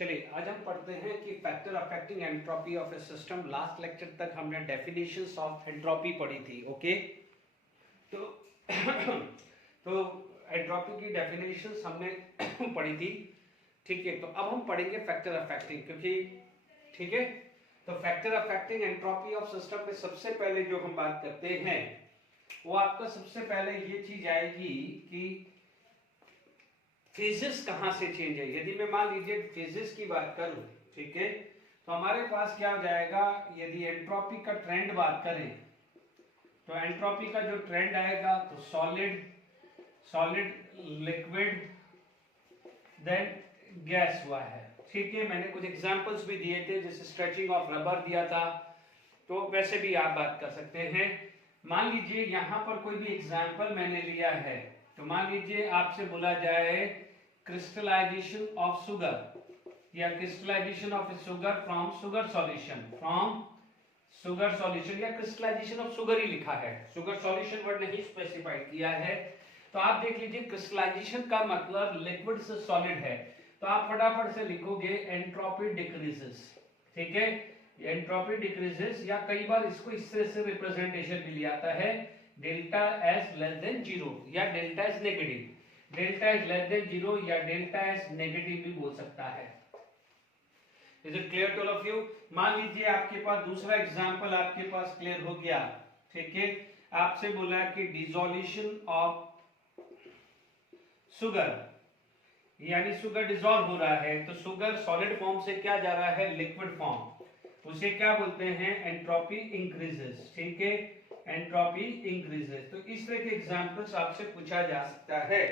चलिए आज हम पढ़ते हैं कि factor affecting entropy of A system. Last lecture तक हमने डेफिनेशंस ऑफ एंट्रोपी पढ़ी थी। ओके, तो तो एंट्रोपी की डेफिनेशंस हमने पढ़ी थी। ठीक है, तो अब हम पढ़ेंगे फैक्टर अफेक्टिंग, क्योंकि ठीक है, तो factor affecting entropy of system में सबसे पहले जो हम बात करते हैं वो आपका सबसे पहले ये चीज आएगी कि फेजेस कहां से चेंज है। यदि मैं मान लीजिए फेजेस की बात करूं, ठीक है, तो हमारे पास क्या हो जाएगा, यदि एंट्रोपी का ट्रेंड बात करें तो एंट्रोपी का जो ट्रेंड आएगा तो सॉलिड, लिक्विड, देन गैस हुआ है। ठीक है, मैंने कुछ एग्जांपल्स भी दिए थे, जैसे स्ट्रेचिंग ऑफ रबर दिया था, तो वैसे भी आप बात कर सकते हैं। मान लीजिए यहां पर कोई भी एग्जांपल मैंने लिया है, तो मान लीजिए आपसे बोला जाए क्रिस्टलाइजेशन ऑफ शुगर या crystallisation of sugar from sugar solution, या क्रिस्टलाइजेशन ऑफ शुगर ही लिखा है, शुगर सॉल्यूशन वर्ड नहीं स्पेसिफाइड किया है। तो आप देख लीजिए क्रिस्टलाइजेशन का मतलब लिक्विड से सॉलिड है, तो आप फटाफट से लिखोगे एंट्रोपी डिक्रीजेस। ठीक है, एंट्रोपी डिक्रीजेस, या कई बार इसको इस तरह से रिप्रेजेंटेशन भी लिया जाता है delta S less than zero या delta S negative, delta S less than zero या डेल्टा एस नेगेटिव भी बोल सकता है। Is it clear to all of you? मान लीजिए आपके पास दूसरा एग्जांपल आपके पास क्लियर हो गया। ठीक है, आपसे बोला कि डिसोल्यूशन ऑफ शुगर, यानी शुगर डिसॉल्व हो रहा है, तो शुगर सॉलिड फॉर्म से क्या जा रहा है, लिक्विड फॉर्म, उसे क्या बोलते हैं, एंट्रोपी इंक्रीजेस। ठीक है, एंट्रोपी इंक्रीजेस। तो इस तरह के एग्जांपल्स आपसे पूछा जा सकता है।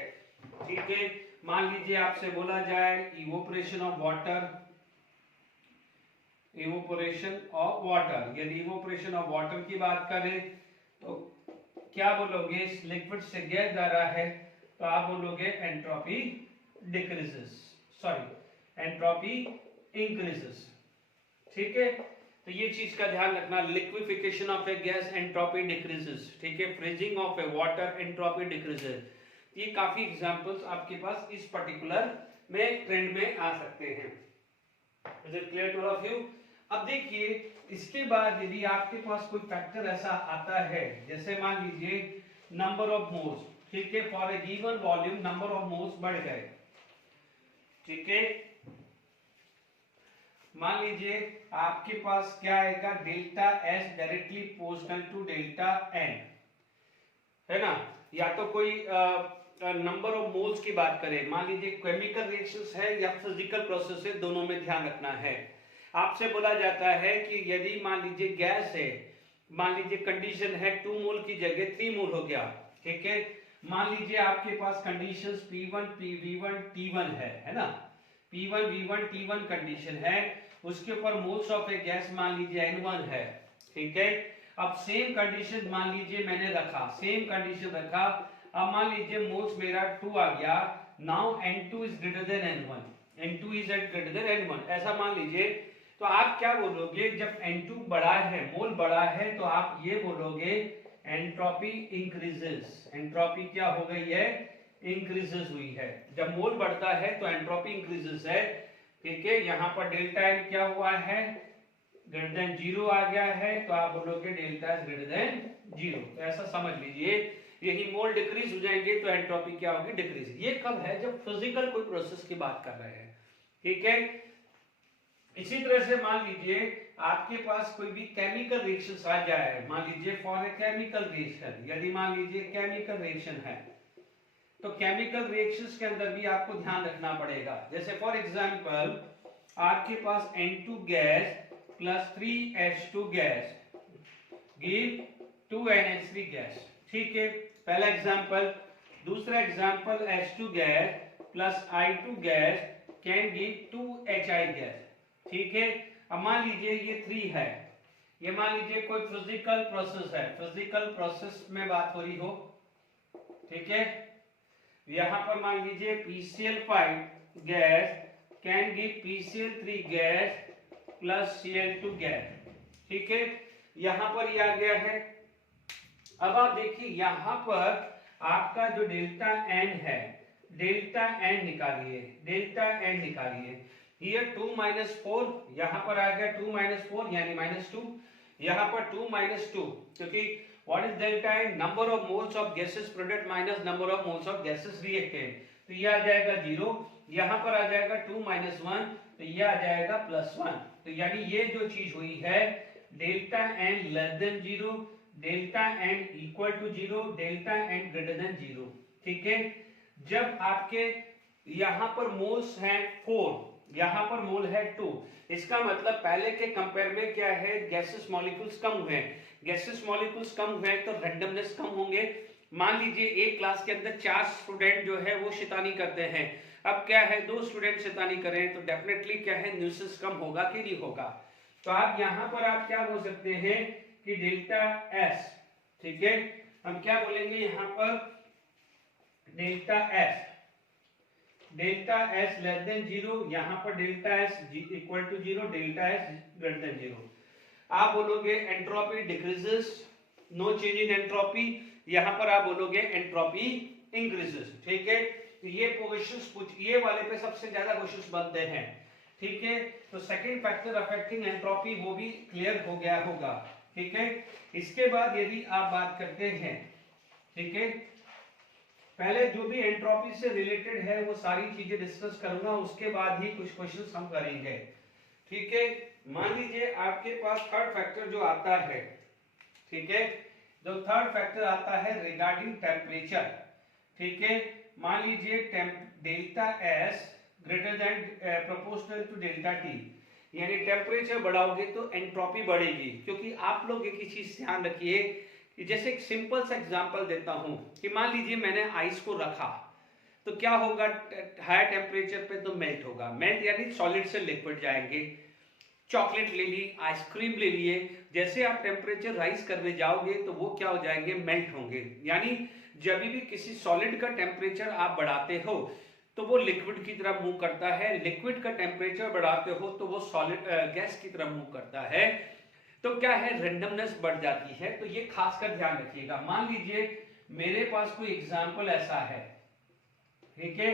ठीक है, मान लीजिए आपसे बोला जाए evaporation of water, evaporation of water, यदि इवोपरेशन ऑफ वाटर की बात करें तो क्या बोलोगे, लिक्विड से गैस जा रहा है, तो आप बोलोगे entropy decreases, sorry entropy increases. ठीक है, तो ये चीज का ध्यान रखना, liquefaction of A gas entropy decreases. ठीक है, freezing of A water entropy decreases. ये काफी एग्जांपल्स आपके पास इस पर्टिकुलर में ट्रेंड में आ सकते हैं। Is it clear to all of you? अब देखिए इसके बाद यदि आपके पास कोई फैक्टर ऐसा आता है, जैसे मान लीजिए नंबर ऑफ मोल्स, ठीक है, for a given volume number of moles बढ़ गए। ठीक है, मान लीजिए आपके पास क्या आएगा, delta S directly proportional to delta N, है ना, या तो कोई नंबर ऑफ मोल्स की बात करें, मान लीजिए केमिकल रिएक्शंस है या फिजिकल प्रोसेस है, दोनों में ध्यान रखना है। आपसे बोला जाता है कि यदि मान लीजिए गैस है, मान लीजिए कंडीशन है 2 मोल की जगह 3 मोल हो गया। ठीक है, मान लीजिए आपके पास कंडीशंस P1 PV1 T1 है ना, P1 V1 T1 कंडीशन है, उसके ऊपर मोल्स ऑफ ए गैस मान लीजिए N1 है। ठीक है, अब सेम कंडीशन मान लीजिए मैंने रखा, सेम कंडीशन रखा, अब मान लीजिए मोल्स मेरा 2 आ गया, now N2 is greater than N1, N2 is greater than N1, ऐसा मान लीजिए। तो आप क्या बोलोगे, जब N2 बड़ा है, मोल बड़ा है, तो आप ये बोलोगे एंट्रोपी इंक्रीजेस। एंट्रोपी क्या हो गई है, इंक्रीजेस हुई है। जब मोल बढ़ता है तो एंट्रोपी इंक्रीजेस है। ठीक है, यहाँ पर डेल्टा एन क्या हुआ है, ग्रेटर देन जीरो आ गया है, तो आप बोलोगे delta is greater than zero. तो ऐसा समझ लीजिए, यही मोल डिक्रीज हो जाएंगे तो एंट्रोपी क्या होगी, डिक्रीज। ये कब है, जब फिजिकल कोई प्रोसेस की बात कर रहे हैं। ठीक है, इसी तरह से मान लीजिए आपके पास कोई भी केमिकल रिएक्शन आ जाए, मान लीजिए फॉर ए केमिकल रिएक्शन, यदि मान लीजिए केमिकल रिएक्शन है, तो केमिकल रिएक्शंस के अंदर भी आपको ध्यान रखना पड़ेगा। जैसे फॉर एग्जांपल आपके पास N2 gas plus 3H2 gas give 2NH3 gas. ठीक है, पहला एग्जांपल। दूसरा example H2 gas plus I2 gas can give 2HI gas. ठीक है, अब मान लीजिए ये 3 है, ये मान लीजिए कोई फिजिकल प्रोसेस है, फिजिकल प्रोसेस में बात हो रही हो। ठीक है, यहां पर मान लीजिए PCl5 gas can give PCl3 gas plus Cl2 gas. ठीक है, यहां पर ये आ गया है। अब आप देखिए यहां पर आपका जो डेल्टा एन है, डेल्टा एन निकालिए, डेल्टा एन निकालिए। हियर 2 माइनस 4, यहाँ पर आ गया 2 माइनस 4 यानी -2, यहाँ पर 2 माइनस 2, क्योंकि what is delta N, number of moles of gases product minus number of moles of gases reactant, तो ये आ जाएगा 0, यहाँ पर आ जाएगा 2 माइनस 1, तो ये आ जाएगा +1। तो यानी ये जो चीज हुई है delta N less than 0, delta N equal to 0, delta N greater than 0। ठीक है, जब आपके यहाँ पर मोल्स हैं 4, यहाँ पर मोल है 2, इसका मतलब पहले के कंपेयर में क्या है, गैसेस मॉलिक्यूल्स कम हुए हैं। गैसेस मॉलिक्यूल्स कम हुए तो रैंडमनेस कम होंगे। मान लीजिए एक क्लास के अंदर 4 स्टूडेंट जो है वो शैतानी करते हैं, अब क्या है 2 स्टूडेंट शैतानी करें तो डेफिनेटली क्या है न्यूसेंस कम होगा कि नहीं होगा। तो आप यहाँ पर आप क्या बोल सकते हैं कि डेल्टा एस, ठीक है, हम क्या बोलेंगे यहाँ पर delta S, delta S less than 0, यहाँ पर delta S equal to 0, delta S greater than 0। आप बोलोगे entropy decreases, no change in entropy, यहाँ पर आप बोलोगे एंट्रोपी इंक्रीजेस। ठीक है, तो ये क्वेश्चंस ये वाले पे सबसे ज्यादा क्वेश्चंस बनते हैं। ठीक है, तो सेकंड फैक्टर अफेक्टिंग एंट्रोपी वो भी क्लियर हो गया होगा। ठीक है, इसके बाद यदि आप बात करते हैं, ठीक है, पहले जो भी एंट्रोपी से रिलेटेड है वो सारी चीजें डिस्कस करूंगा, उसके बाद ही कुछ क्वेश्चंस हम करेंगे। ठीक है, मान लीजिए आपके पास थर्ड फैक्टर जो आता है, ठीक है, जो थर्ड फैक्टर आता है रिगार्डिंग टेम्परेचर। ठीक है, मान लीजिए delta S greater than proportional to delta T, यानी टेम्परेचर बढ़ाओगे तो एंट्रोपी बढ़ेगी। क्योंकि आप लोग एक ही चीज ध्यान रखिए कि जैसे एक सिंपल सा एग्जांपल देता हूं कि मान लीजिए मैंने आइस को रखा तो क्या होगा, हायर टेम्परेचर पे तो मेल्ट होगा, मेल्ट यानी सॉलिड से लिक्विड जाएंगे। चॉकलेट ले ली, आइसक्रीम ले लिए, जैसे आप टेम्परेचर राइज करने जाओगे तो वो क्या हो जाएंगे, मेल्ट होंगे। यानी जब भी किसी सॉलिड का टेम्परेचर आप बढ़ाते हो तो वो लिक्विड की तरफ मूव करता है, लिक्विड का टेम्परेचर बढ़ाते हो तो वो सॉलिड गैस की तरफ मूव करता है। तो क्या है, रेंडमनेस बढ़ जाती है। तो ये खासकर ध्यान रखिएगा। मान लीजिए मेरे पास कोई एग्जांपल ऐसा है, ठीक है,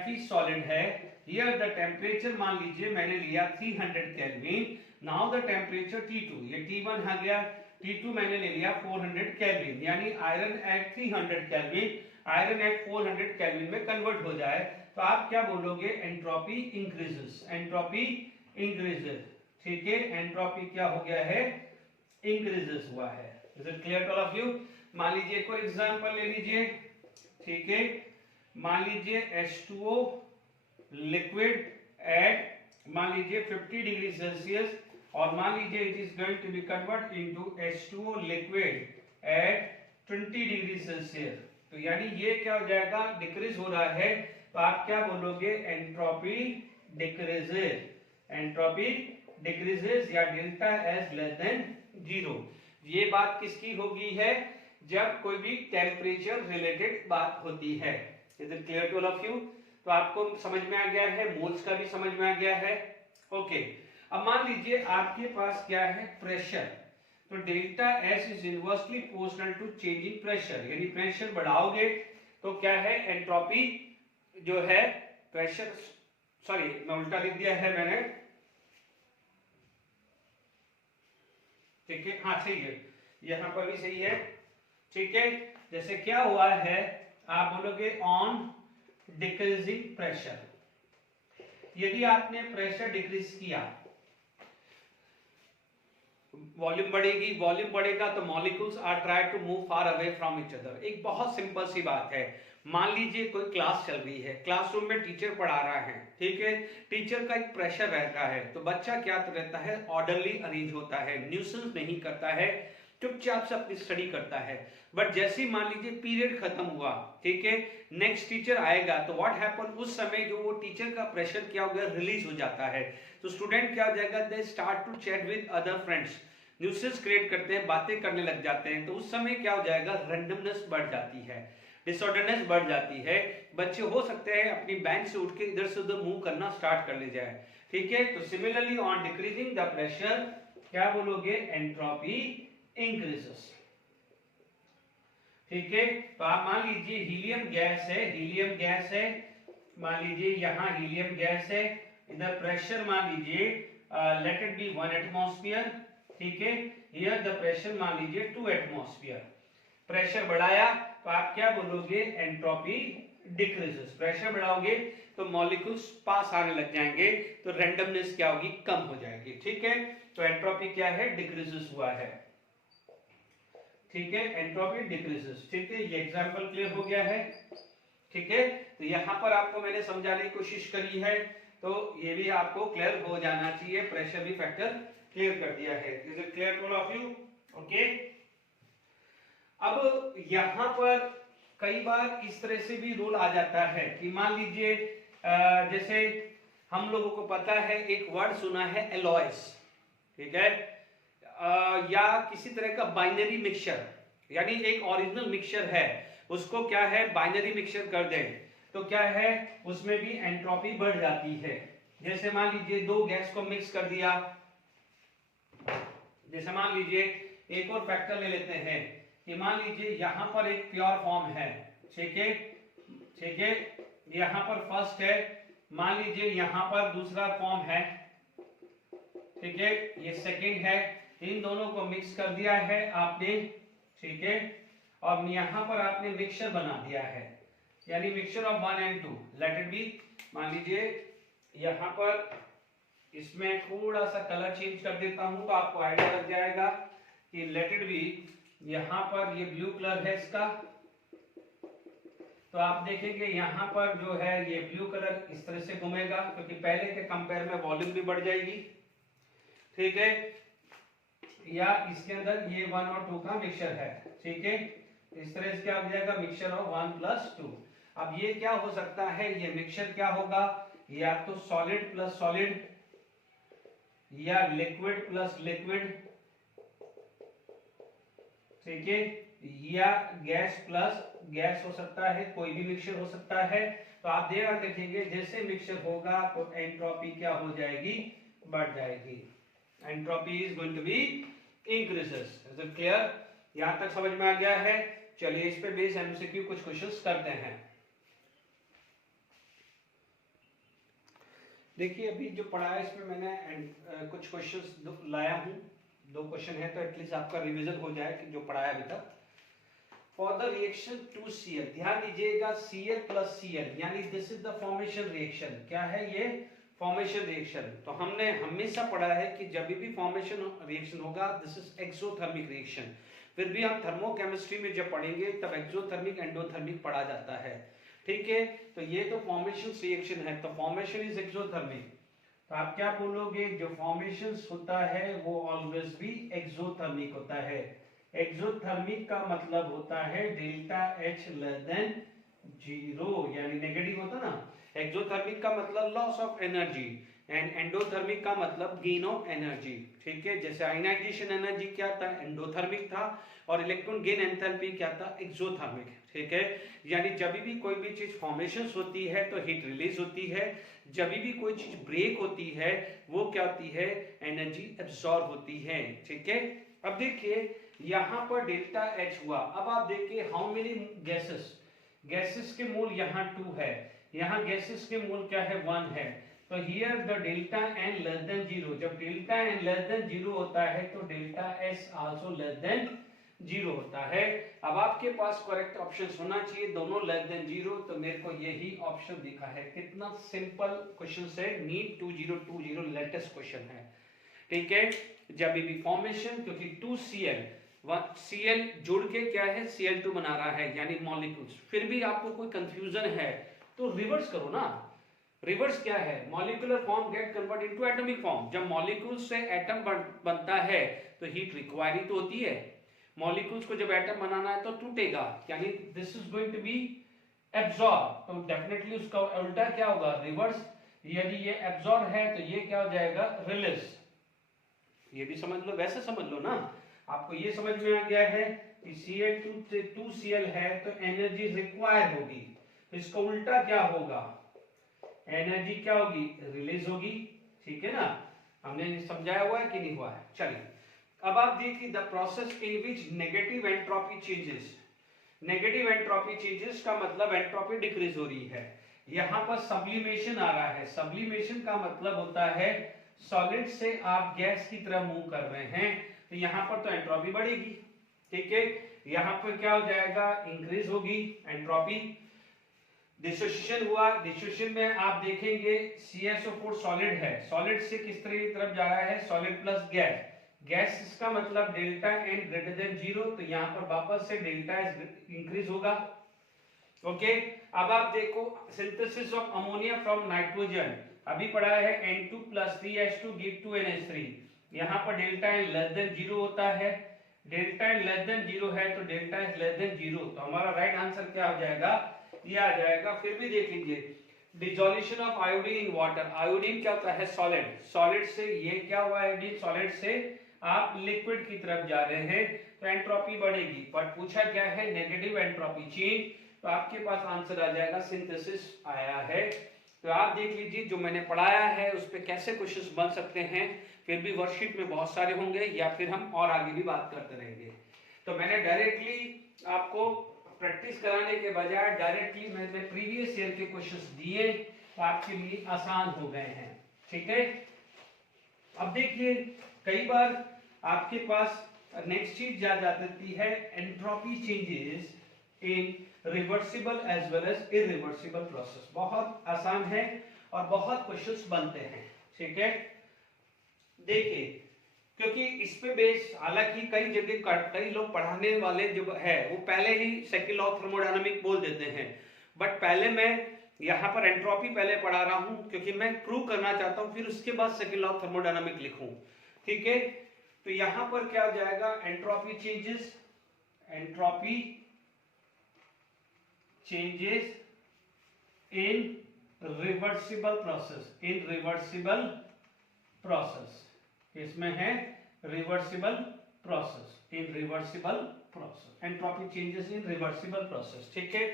Fe सॉलिड है, हियर द टेम्परेचर मान लीजिए मैंने लिया 300 kelvin, now the temperature T2, ये T1 आ गया, T2 मैंने ले लिया 400 केल्विन, यानी iron at 300 kelvin, iron at 400 kelvin में कन्वर्ट हो जाए तो आप क्या बोलोगे, एंट्रोपी इंक्रीजेस, एंट्रोपी इंक्रीजेस। ठीक है, एंट्रोपी क्या हो गया है, इंक्रीजेस हुआ है। Is it clear to all of you. मान लीजिए कोई एग्जांपल ले लीजिए, ठीक है, मान लीजिए H2O लिक्विड एट मान लीजिए 50 डिग्री सेल्सियस, और मान लीजिए it is going to be convert into H2O liquid at 20 degree Celsius. तो यानी ये क्या हो जाएगा, डिक्रीज हो रहा है, तो आप क्या बोलोगे, एंट्रोपी डिक्रीजेस, एंट्रोपी डिक्रीजेस या डेल्टा एस लेस देन 0। ये बात किसकी होगी है, जब कोई भी टेम्परेचर रिलेटेड बात होती है। Is it clear to all of you. तो आपको समझ में आ गया है, मोल्स का भी समझ में आ गया है। ओके, अब मान लीजिए आपके पास क्या है, प्रेशर, तो delta S is inversely proportional to change in pressure, यानी प्रेशर बढ़ाओगे तो क्या है, एंट्रोपी जो है प्रेशर, सॉरी मैं उल्टा लिख दिया है मैंने, ठीक है, हाँ सही है, यहां पर भी सही है। ठीक है, जैसे क्या हुआ है, आप बोलोगे ऑन डिक्रीजिंग प्रेशर, यदि आपने प्रेशर डिक्रीज किया, वॉल्यूम बढ़ेगी, वॉल्यूम बढ़ेगा तो molecules are try to move far away from each other. एक बहुत सिंपल सी बात है, मान लीजिए कोई क्लास चल रही है, क्लासरूम में टीचर पढ़ा रहा है, ठीक है, टीचर का एक प्रेशर रहता है, तो बच्चा क्या रहता है, ऑर्डरली अरेंज होता है, न्यूसेंस नहीं करता है, चुपचाप से अपनी स्टडी करता है। बट जैसे ही मान लीजिए पीरियड खत्म हुआ, ठीक है, नेक्स्ट टीचर आएगा, तो व्हाट हैपन, उस समय जो वो टीचर का प्रेशर क्या हो गया, रिलीज हो जाता है। तो स्टूडेंट क्या हो जाएगा, they start to chat with other friends, nuisance create करते हैं, बातें करने लग जाते हैं। तो उस समय क्या हो जाएगा, रैंडमनेस बढ़ जाती है, डिसऑर्डरनेस बढ़ जाती है। बच्चे हो सकते हैं अपनी बेंच से उठ के इधर से उधर मूव करना स्टार्ट कर ले जाए। ठीक है, तो similarly on decreasing the pressure क्या बोलोगे, एंट्रोपी इंक्रीजेस। ठीक है, तो आप मान लीजिए हीलियम गैस है, हीलियम गैस है, मान लीजिए यहां हीलियम गैस है, इधर प्रेशर मान लीजिए लेट इट बी 1 एटमॉस्फेयर, ठीक है। हियर द प्रेशर मान लीजिए 2 एटमॉस्फेयर। प्रेशर बढ़ाया तो आप क्या बोलोगे, एंट्रोपी डिक्रीजेस। प्रेशर बढ़ाओगे तो मॉलिक्यूल्स पास आने लग जाएंगे, तो रैंडमनेस क्या होगी, कम हो जाएगी, ठीक है। तो एंट्रोपी क्या है, डिक्रीजेस हुआ है, ठीक है, एंट्रोपी डिक्रीजेस, ठीक है। ये एग्जांपल क्लियर हो गया है, ठीक है। तो यहाँ पर आपको मैंने समझाने की कोशिश करी है, तो ये भी आपको क्लियर हो जाना चाहिए। प्रेशर भी फैक्टर क्लियर कर दिया है। Is it clear to all of you? Okay. अब यहाँ पर कई बार इस तरह से भी रूल आ जाता है कि मान लीजिए जैसे हम लोगों को पता है, एक वर्ड सुना है एलॉयस, ठीक है, या किसी तरह का बाइनरी मिक्सचर, यानी एक ओरिजिनल मिक्सचर है, उसको क्या है बाइनरी मिक्सचर कर दें तो क्या है, उसमें भी एंट्रोपी बढ़ जाती है। जैसे मान लीजिए दो गैस को मिक्स कर दिया, जैसे मान लीजिए एक और फैक्टर ले लेते हैं कि मान लीजिए यहां पर एक प्योर फॉर्म है, ठीक है, ठीक है, यहां पर फर्स्ट है, मान लीजिए यहां पर दूसरा फॉर्म है, ठीक है, ये सेकंड है, इन दोनों को मिक्स कर दिया है आपने, ठीक है, और यहां पर आपने मिक्सचर बना दिया है, यानी mixture of 1 and 2। Let it be, मान लीजिए यहां पर इसमें थोड़ा सा कलर चेंज कर देता हूं तो आपको आइडिया लग जाएगा कि लेट इट बी, यहां पर ये ब्लू कलर है इसका, तो आप देखेंगे यहां पर जो है ये ब्लू कलर इस तरह से घूमेगा, क्योंकि पहले के कंपेयर में वॉल्यूम भी बढ़ जाएगी, ठीक है, या इसके अंदर ये 1 और 2 का मिक्सचर है, ठीक है, इस तरह से क्या हो जाएगा, मिक्सचर ऑफ 1 + 2। अब ये क्या हो सकता है, ये मिक्सचर क्या होगा, या तो सॉलिड प्लस सॉलिड, या लिक्विड प्लस लिक्विड, ठीक है, या गैस प्लस गैस हो सकता है, कोई भी मिक्सचर हो सकता है। तो आप देखेंगे जैसे मिक्सचर होगा तो एंट्रोपी क्या हो जाएगी, बढ़ जाएगी, entropy is going to be increases. Is it clear? यहां तक समझ में आ गया है? चलिए इस पे बेस एमसीक्यू कुछ क्वेश्चंस करते हैं। देखिए अभी जो पढ़ा है इसमें मैंने कुछ क्वेश्चंस लाया हूं, 2 क्वेश्चन है तो एटलीस्ट आपका रिवीजन हो जाए कि जो पढ़ाया अभी तक। फॉर द रिएक्शन 2Cl, ध्यान दीजिएगा Cl + Cl, यानी this is the formation reaction. क्या है ये? Formation reaction. तो हमने हमेशा पढ़ा है कि जब भी फॉर्मेशन रिएक्शन होगा दिस इज एक्सोथर्मिक रिएक्शन। फिर भी हम थर्मोकेमिस्ट्री में जब पढ़ेंगे तब एक्सोथर्मिक एंडोथर्मिक पढ़ा जाता है, ठीक है। तो ये तो फॉर्मेशन रिएक्शन है, तो फॉर्मेशन इज एक्सोथर्मिक। तो आप क्या बोलोगे, जो फॉर्मेशन होता है वो ऑलवेज भी एक्सोथर्मिक होता है। एक्सोथर्मिक का मतलब होता है डेल्टा H <0, यानी नेगेटिव होता ना। एक्सोथर्मिक का मतलब loss of energy and endothermic का मतलब गेन ऑफ एनर्जी, ठीक है। जैसे आयनाइजेशन एनर्जी क्या था, एंडोथर्मिक था, और इलेक्ट्रॉन गेन एंथैल्पी क्या था, एक्सोथर्मिक, ठीक है। यानी जब भी कोई भी चीज फॉर्मेशन होती है तो हीट रिलीज होती है, जब भी कोई चीज ब्रेक होती है वो क्या होती है, एनर्जी एब्सॉर्ब होती है, ठीक है। अब देखिए यहां पर डेल्टा H हुआ, अब आप देखिए हाउ मेनी गैसेस, गैसेस के मोल यहाँ 2 है, यहाँ गैसेस के मोल क्या है, 1 है। तो हियर द डेल्टा N < 0, जब डेल्टा N < 0 होता है तो डेल्टा S आल्सो < 0 होता है। अब आपके पास करेक्ट ऑप्शन होना चाहिए, दोनों <0, तो मेरे को यही ऑप्शन दिखा है। कितना सिंपल क्वेश्चन है, नीट 2020 लेटेस्ट क्वेश्चन है, ठीक है। जब भी फॉर्मेशन, क्योंकि 2Cl Cl जुड़ के क्या है, Cl2 बना रहा है, यानी मॉलिक्यूल्स, फिर भी आपको कोई कंफ्यूजन है तो रिवर्स करो ना। रिवर्स क्या है, molecular form gate convert into atomic form. जब मॉलिक्यूल्स से एटम बनता है तो हीट रिक्वायरी तो होती है, मॉलिक्यूल्स को जब एटम बनाना है तो टूटेगा, यानी this is going to be absorb, तो डेफिनेटली उसका उल्टा क्या होगा, रिवर्स। यदि ये एब्सॉर्ब है तो ये क्या हो जाएगा, रिलीज। ये भी समझ लो, वैसे समझ लो ना। आपको ये समझ में आ गया है कि Cl2Cl है तो एनर्जी रिक्वायर होगी, तो इसका उल्टा क्या होगा, एनर्जी क्या होगी, रिलीज होगी, ठीक है ना। हमने समझाया हुआ है कि नहीं हुआ है? चलिए अब आप देखिए the process in which negative entropy changes. Negative entropy changes का मतलब एंट्रोपी डिक्रीज हो रही है, यहाँ पर सब्लिमेशन आ रहा है। सब्लिमेशन का मतलब होता है सॉलिड से आप गैस की तरफ मूव कर रहे हैं, तो यहाँ पर तो एंट्रोपी बढ़ेगी, ठीक है। यहाँ पर क्या हो जाएगा, इंक्रीज होगी एंट्रोपी। डिसोसिएशन हुआ, डिसोसिएशन में आप देखेंगे CSO4 सॉलिड है, सॉलिड से किस तरफ जा रहा है, सॉलिड प्लस गैस, गैस इसका मतलब डेल्टा एन ग्रेटर देन 0, तो यहाँ पर वापस से डेल्टा एस इंक्रीज होगा। ओके, अब आप देखो synthesis of ammonia from nitrogen, अभी पढ़ा है N2 + 3H2 गिव 2NH3, यहाँ पर डेल्टा एन लेस देन 0 होता है, डेल्टा एन लेस देन 0 है तो डेल्टा एस लेस देन 0, तो हमारा राइट आंसर क्या हो जाएगा, ये आ जाएगा। फिर भी देख लीजिए dissolution of iodine in water, iodine क्या होता है, सॉलिड, सॉलिड से ये क्या हुआ आयोडीन, सॉलिड से आप लिक्विड की तरफ जा रहे हैं तो एंट्रोपी बढ़ेगी, बट पूछा क्या है, नेगेटिव एंट्रोपी चेंज, तो आपके पास आंसर आ जाएगा सिंथेसिस आया है। तो आप देख लीजिए जो मैंने पढ़ाया है उस पे कैसे क्वेश्चंस बन सकते हैं, फिर भी वर्कशीट में बहुत सारे होंगे या फिर हम और आगे भी बात करते रहेंगे। तो मैंने डायरेक्टली आपको प्रैक्टिस कराने के बजाय डायरेक्टली मैंने प्रीवियस ईयर के क्वेश्चंस दिए, तो आपके लिए आसान हो गए हैं, ठीक है। अब देखिए कई बार आपके पास नेक्स्ट चीज जा जाती है, entropy changes in reversible as well as irreversible process, बहुत आसान है और बहुत क्वेश्चंस बनते हैं, ठीक है। देखिए क्योंकि इस पे बेस, हालांकि कई जगह कई लोग पढ़ाने वाले जो है वो पहले ही सेकंड लॉ ऑफ थर्मोडायनामिक बोल देते हैं, बट पहले मैं यहाँ पर एंट्रोपी पहले पढ़ा रहा हूँ क्योंकि मैं प्रूव करना चाहता हूँ, फिर उसके बाद सेकंड लॉ ऑफ थर्मोडायनामिक लिखूं, ठीक है। तो यहाँ पर क्या हो जाएगा, entropy changes, entropy changes in reversible process, in reversible process, इसमें है reversible process, in reversible process, entropy changes in reversible process, ठीक है।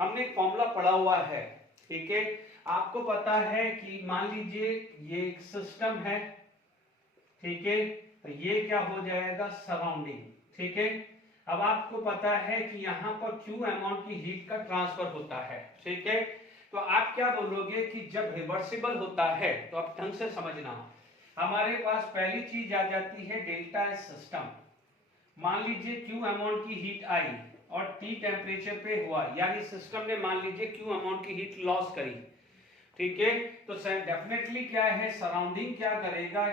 हमने एक फॉर्मूला पढ़ा हुआ है, ठीक है। आपको पता है कि मान लीजिए ये एक सिस्टम है, ठीक है, तो ये क्या हो जाएगा, सराउंडिंग, ठीक है। अब आपको पता है कि यहाँ पर Q अमाउंट की हीट का ट्रांसफर होता है, ठीक है। तो आप क्या बोलोगे कि जब रिवर्सिबल होता है, तो आप ढंग से समझना, हमारे पास पहली चीज आ जाती है डेल्टा एस सिस्टम, मान लीजिए Q अमाउंट की हीट आई और T टेम्परेचर पे हुआ, यानी सिस्टम ने मान लीजिए Q अमाउंट की हीट लॉस करी, ठीक है। तो डेफिनेटली क्या है, सराउंडिंग क्या करेगा,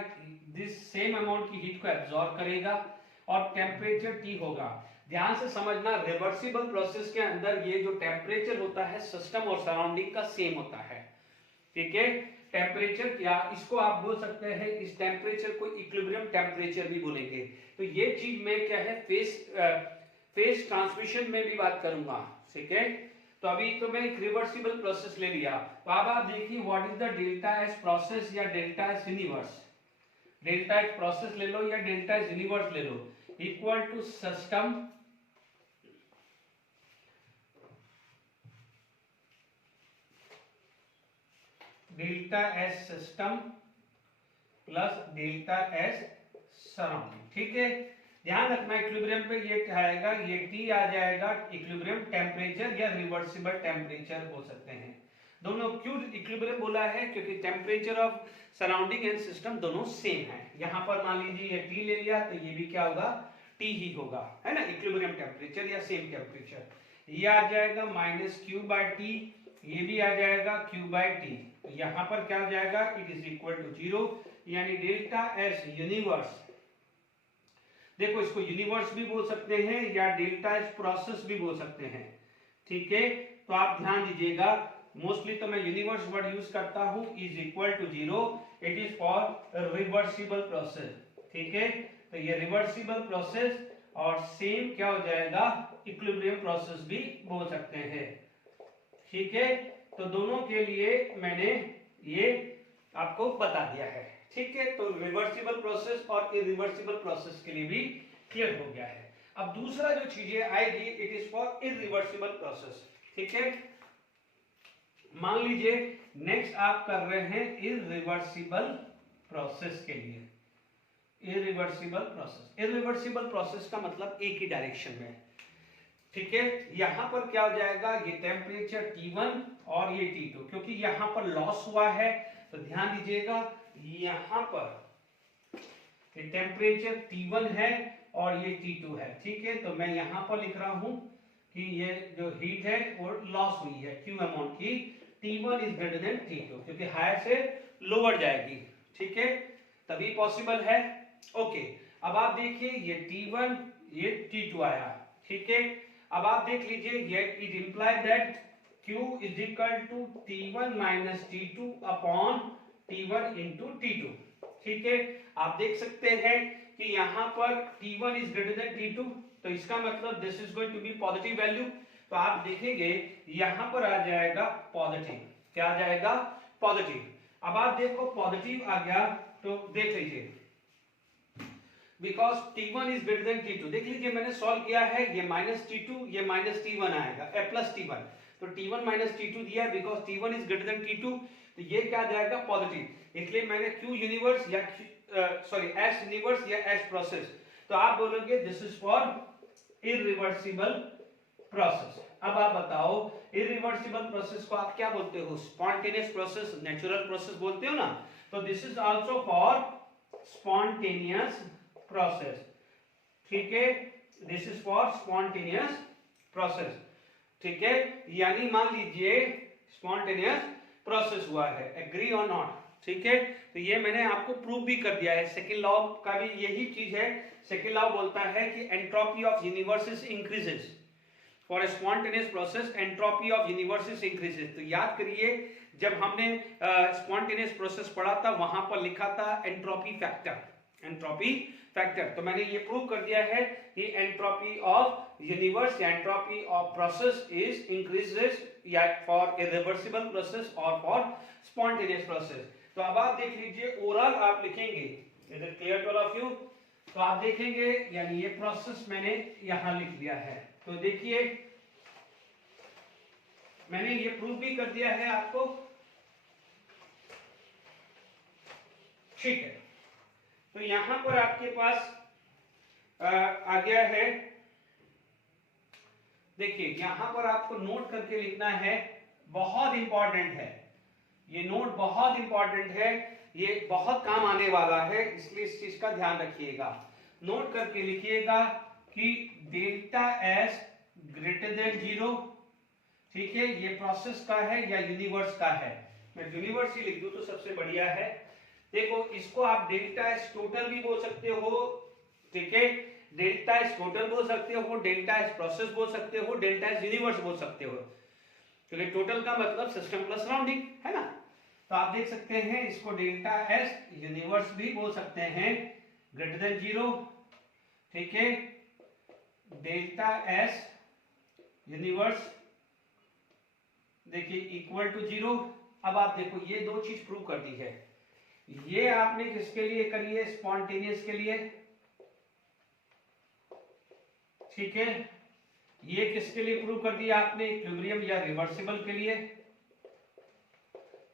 दिस सेम अमाउंट की हीट को एब्जॉर्ब करेगा और टेम्परेचर T होगा। ध्यान से समझना, रिवर्सिबल प्रोसेस के अंदर ये जो टेम्परेचर होता है सिस्टम और सराउंडिंग का सेम होता है, ठीक है। टेम्परेचर क्या, इसको आप बोल सकते हैं, इस टेम्परेचर को इक्विलिब्रियम टेम्परेचर भी बोलेंगे। तो ये चीज में क्या है, फेस ट्रांसमिशन में भी बात करूंगा, ठीक है। तो अभी तो मैं एक रिवर्सिबल प्रोसेस ले लिया, तो अब आप देखिए what is the delta S process या delta S universe, delta S process ले लो या डेल्टा एस यूनिवर्स ले लो, equal to system delta S system plus delta S surrounding, ठीक है। ध्यान रखना इक्विलिब्रियम पे ये आएगा, ये T आ जाएगा इक्विलिब्रियम टेम्परेचर या रिवर्सिबल टेम्परेचर बोल सकते हैं। दोनों क्यों इक्विलिब्रियम बोला है, क्योंकि temperature of surrounding and system दोनों सेम है। यहाँ पर मान लीजिए ये T ले लिया तो ये भी क्या होगा, T ही होगा, है ना, इक्विलिब्रियम टेम्परेचर या सेम टेम्परेचर। ये आ जाएगा -Q/T, ये भी आ जाएगा Q/T, तो यहाँ पर क्या हो जाएगा, इट इज इक्वल टू 0, यानी डेल्टा एस यूनिवर्स, देखो इसको यूनिवर्स भी बोल सकते हैं या डेल्टा एस प्रोसेस भी बोल सकते हैं, ठीक है। तो आप ध्यान दीजिएगा, मोस्टली तो मैं यूनिवर्स वर्ड यूज करता हूं, is equal to 0, it is for reversible process, ठीक है। तो ये रिवर्सिबल प्रोसेस और सेम क्या हो जाएगा, इक्विलिब्रियम प्रोसेस भी बोल सकते हैं, ठीक है। तो दोनों के लिए मैंने ये आपको बता दिया है, ठीक है। तो रिवर्सिबल प्रोसेस और इरिवर्सिबल प्रोसेस के लिए भी क्लियर हो गया है। अब दूसरा जो चीजें आएगी, it is for irreversible process, ठीक है। मान लीजिए नेक्स्ट आप कर रहे हैं इरिवर्सिबल प्रोसेस के लिए, इरिवर्सिबल प्रोसेस, इरिवर्सिबल प्रोसेस का मतलब एक ही डायरेक्शन में, ठीक है, यहां पर क्या हो जाएगा, ये टेम्परेचर T1 और ये T2, क्योंकि यहां पर लॉस हुआ है तो ध्यान दीजिएगा यहां पर ये टेम्परेचर T1 है और ये T2 है। ठीक है, तो मैं यहां पर लिख रहा हूं कि ये जो हीट है वो लॉस हुई है क्यू अमाउंट की, T1 is greater than T2, क्योंकि हायर से लोअर जाएगी। ठीक है, तभी पॉसिबल है। ओके, अब आप देखिए ये T1 ये T2 आया। ठीक है, अब आप देख लीजिए ये it implies that Q is equal to T1 minus T2 upon T1 into T2। ठीक है, आप देख सकते हैं कि यहाँ पर T1 is greater than T2, तो इसका मतलब this is going to be positive value. तो आप देखेंगे यहाँ पर आ जाएगा पॉजिटिव। क्या आ जाएगा, पॉजिटिव। अब आप देखो पॉजिटिव आ गया तो देख लीजिए because T1 is greater than T2। देख लीजिए मैंने सॉल्व किया है, ये माइनस T2 ये माइनस T1 आएगा, प्लस T1, तो T1 माइनस T2 दिया है because T1 is greater than T2, तो ये क्या आ जाएगा, पॉजिटिव। इसलिए मैंने Q यूनिवर्स या सॉरी S यूनिवर्स या S प्रोसेस, तो आप बोलोगे this is for irreversible process. अब आप बताओ इरिवर्सिबल प्रोसेस को आप क्या बोलते हो, स्पॉन्टेनियस प्रोसेस, नेचुरल प्रोसेस बोलते हो ना, तो this is also for spontaneous process. ठीक है, this is for spontaneous process. ठीक है, यानी मान लीजिए स्पॉन्टेनियस प्रोसेस हुआ है, एग्री और नॉट। ठीक है, तो ये मैंने आपको प्रूव भी कर दिया है, सेकंड लॉ का भी यही चीज है। सेकंड लॉ बोलता है कि entropy of universe increases for a spontaneous process, entropy of universe increases. तो याद करिए जब हमने स्पॉन्टेनियस प्रोसेस पढ़ा था वहां पर लिखा था एंट्रोपी फैक्टर, एंट्रोपी फैक्टर। तो मैंने ये प्रूव कर दिया है कि एंट्रोपी ऑफ यूनिवर्स या entropy of process is increases या फॉर इरिवर्सिबल प्रोसेस और फॉर स्पॉन्टेनियस प्रोसेस। तो अब आप देख लीजिए ओवरऑल आप लिखेंगे, is it clear to all of you? तो आप देखेंगे यानी ये प्रोसेस मैंने यहां लिख दिया है। तो देखिए मैंने ये प्रूव भी कर दिया है आपको। ठीक है, तो यहां पर आपके पास आ गया है, देखिए यहां पर आपको नोट करके लिखना है, बहुत इंपॉर्टेंट है ये नोट, बहुत इंपॉर्टेंट है, ये बहुत काम आने वाला है, इसलिए इस चीज का ध्यान रखिएगा। नोट करके लिखिएगा कि डेल्टा एस ग्रेटर देन 0। ठीक है, ये प्रोसेस का है या यूनिवर्स का है, मैं यूनिवर्स ही लिख दूं तो सबसे बढ़िया है। देखो इसको आप डेल्टा एस टोटल भी बोल सकते हो, ठीक है, डेल्टा एस टोटल बोल सकते हो, डेल्टा एस प्रोसेस बोल सकते हो, डेल्टा एस यूनिवर्स बोल सकते हो, क्योंकि टोटल का मतलब सिस्टम प्लस सराउंडिंग है ना। तो आप देख सकते हैं इसको डेल्टा एस यूनिवर्स भी बोल सकते हैं ग्रेटर देन 0। ठीक है, डेल्टा एस यूनिवर्स देखिए इक्वल टू 0। अब आप देखो ये दो चीज प्रूव कर दी है, ये आपने किसके लिए करी है, स्पॉन्टेनियस के लिए। ठीक है, ये किसके लिए प्रूव कर दिया आपने, इक्विलिब्रियम या रिवर्सिबल के लिए,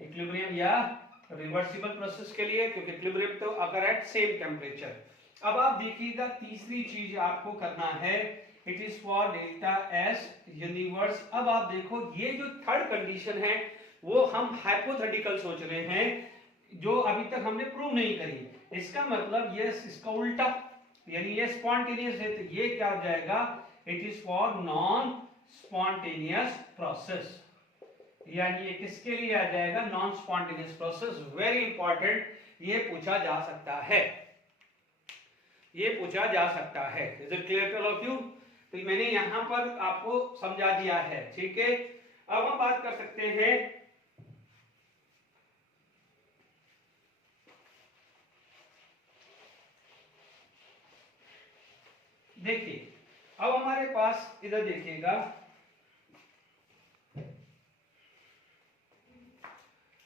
इक्विलिब्रियम या रिवर्सिबल प्रोसेस के लिए, क्योंकि इक्विलिब्रियम तो अगर एट सेम टेम्परेचर। अब आप देखिएगा तीसरी चीज आपको करना है, it is for delta S universe. अब आप देखो ये जो थर्ड कंडीशन है वो हम हाइपोथेटिकल सोच रहे हैं, जो अभी तक हमने प्रूव नहीं करी। इसका मतलब ये इसका उल्टा, यानी ये स्पॉन्टेनियस है तो ये क्या हो जाएगा, it is for non spontaneous process, यानी ये किसके लिए आ जाएगा, non spontaneous process. Very important, ये पूछा जा सकता है, ये पूछा जा सकता है। Is it clear to all of you? तो मैंने यहां पर आपको समझा दिया है। ठीक है, अब हम बात कर सकते हैं देखिए अब हमारे पास इधर देखिएगा,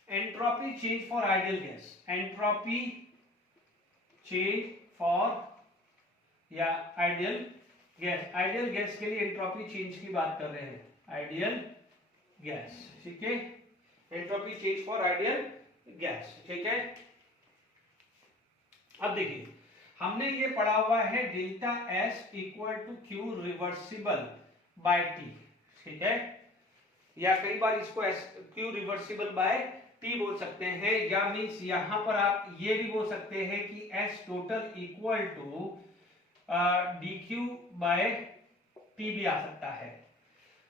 entropy change for ideal gas, entropy change for या आइडियल गैस, आइडियल गैस के लिए एंट्रोपी चेंज की बात कर रहे हैं, आइडियल गैस। ठीक है, entropy change for ideal gas. ठीक है, अब देखिए हमने ये पढ़ा हुआ है delta S equal to Q reversible by T, ठीक है, या कई बार इसको क्यू रिवर्सिबल बाय टी बोल सकते हैं, या मीन्स यहां पर आप ये भी बोल सकते हैं कि S total equal to D Q by T भी आ सकता है।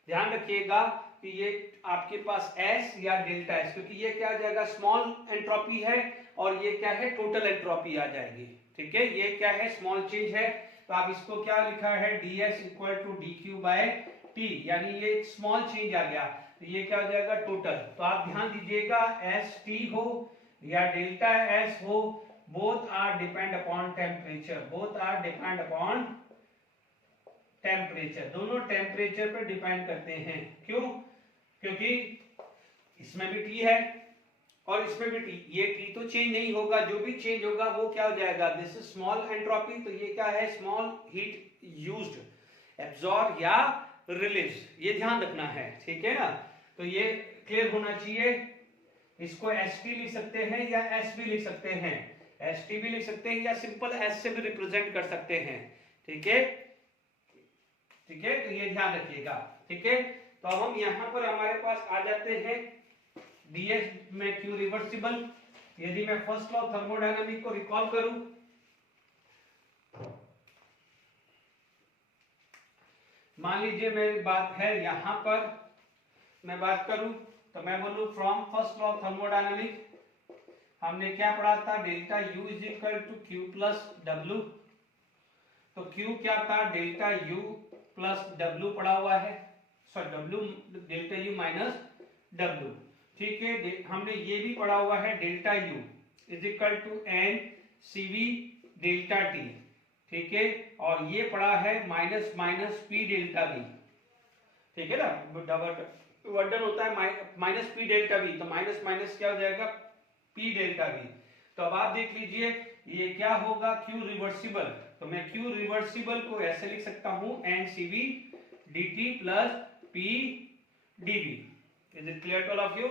ध्यान रखिएगा कि ये आपके पास एस या डेल्टा एस, क्योंकि ये क्या आ जाएगा, स्मॉल एंट्रोपी है, और ये क्या है, टोटल एंट्रोपी आ जाएगी, ठीक है। ये क्या है, स्मॉल चेंज है, तो आप इसको क्या लिखा है, D S equal to D Q by T, यानी ये एक स्मॉल चेंज आ गया, तो ये क्या हो जाएगा, टोटल। तो आप ध्यान दीजिएगा, एस टी हो या डेल्टा एस हो, both are depend upon temperature, both are depend upon temperature, दोनों टेम्परेचर पर डिपेंड करते हैं। क्यों? क्योंकि इसमें भी टी है और इसमें भी टी, ये टी तो चेंज नहीं होगा, जो भी चेंज होगा वो क्या हो जाएगा, दिस इज स्मॉल एंट्रोपी, तो ये क्या है, स्मॉल हीट यूज्ड, एब्जॉर्ब या रिलीज, ये ध्यान रखना है, ठीक है ना। तो ये क्लियर होना चाहिए। इसको एस टी लिख सकते हैं या एस भी लिख सकते हैं, एस टी भी लिख सकते हैं या सिंपल एस से भी रिप्रेजेंट कर सकते हैं, ठीक है, ठीक है, तो ये ध्यान रखिएगा, ठीक है। तो अब हम यहां पर हमारे पास आ जाते हैं डीएस में क्यू रिवर्सिबल। यदि मैं फर्स्ट लॉ थर्मोडायनामिक को रिकॉल करूं, मान लीजिए मेरी बात है यहां पर मैं बात करूं, तो मैं बोलूं फ्रॉम फर्स्ट लॉ थर्मोडायनामिक हमने क्या पढ़ा था, delta U is equal to Q plus W. तो क्यू क्या था, डेल्टा यू प्लस डब्ल्यू पड़ा हुआ है, sorry W delta U minus W, ठीक है। हमने ये भी पढ़ा हुआ है delta U is equal to N C V delta T, ठीक है, और ये पढ़ा है minus minus P delta V, ठीक है ना, वर्डन होता है माइनस पी डेल्टा वी, तो माइनस माइनस क्या हो जाएगा, पी डेल्टा वी। तो अब आप देख लीजिए ये क्या होगा, क्यू रिवर्सिबल, तो मैं क्यू रिवर्सिबल को ऐसे लिख सकता हूं, N C V dt plus P dv। Is it clear to all of you?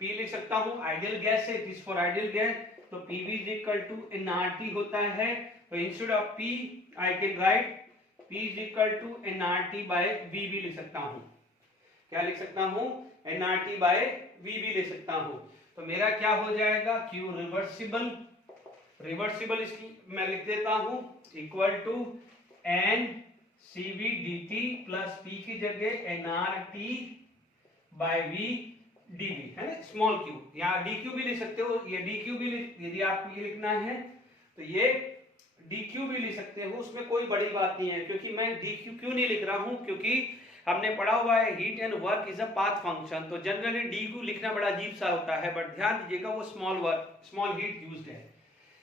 P लिख सकता हूं आइडियल गैस है, it is for ideal gas, तो PV is equal to nRT होता है, तो instead of P I can write P is equal to nRT by VB लिख सकता हूं। क्या लिख सकता हूं, nRT बाय VB लिख सकता हूं। तो मेरा क्या हो जाएगा, Q रिवर्सिबल, रिवर्सिबल इसकी मैं लिख देता हूं equal to n CV dt plus P की जगह nRT बाय V dv, है ना, स्मॉल क्यू, यहाँ dq भी लिख सकते हो, ये dq भी यदि आपको ये लिखना है तो ये dq भी लिख सकते हो, उसमें कोई बड़ी बात नहीं है। क्योंकि मैं dq क्यों नहीं लिख रहा हूं, क्योंकि हमने पढ़ा हुआ है heat and work is a path function, तो जनरली dq लिखना बड़ा अजीब सा होता है, बट ध्यान दीजिएगा वो small work, small heat used है।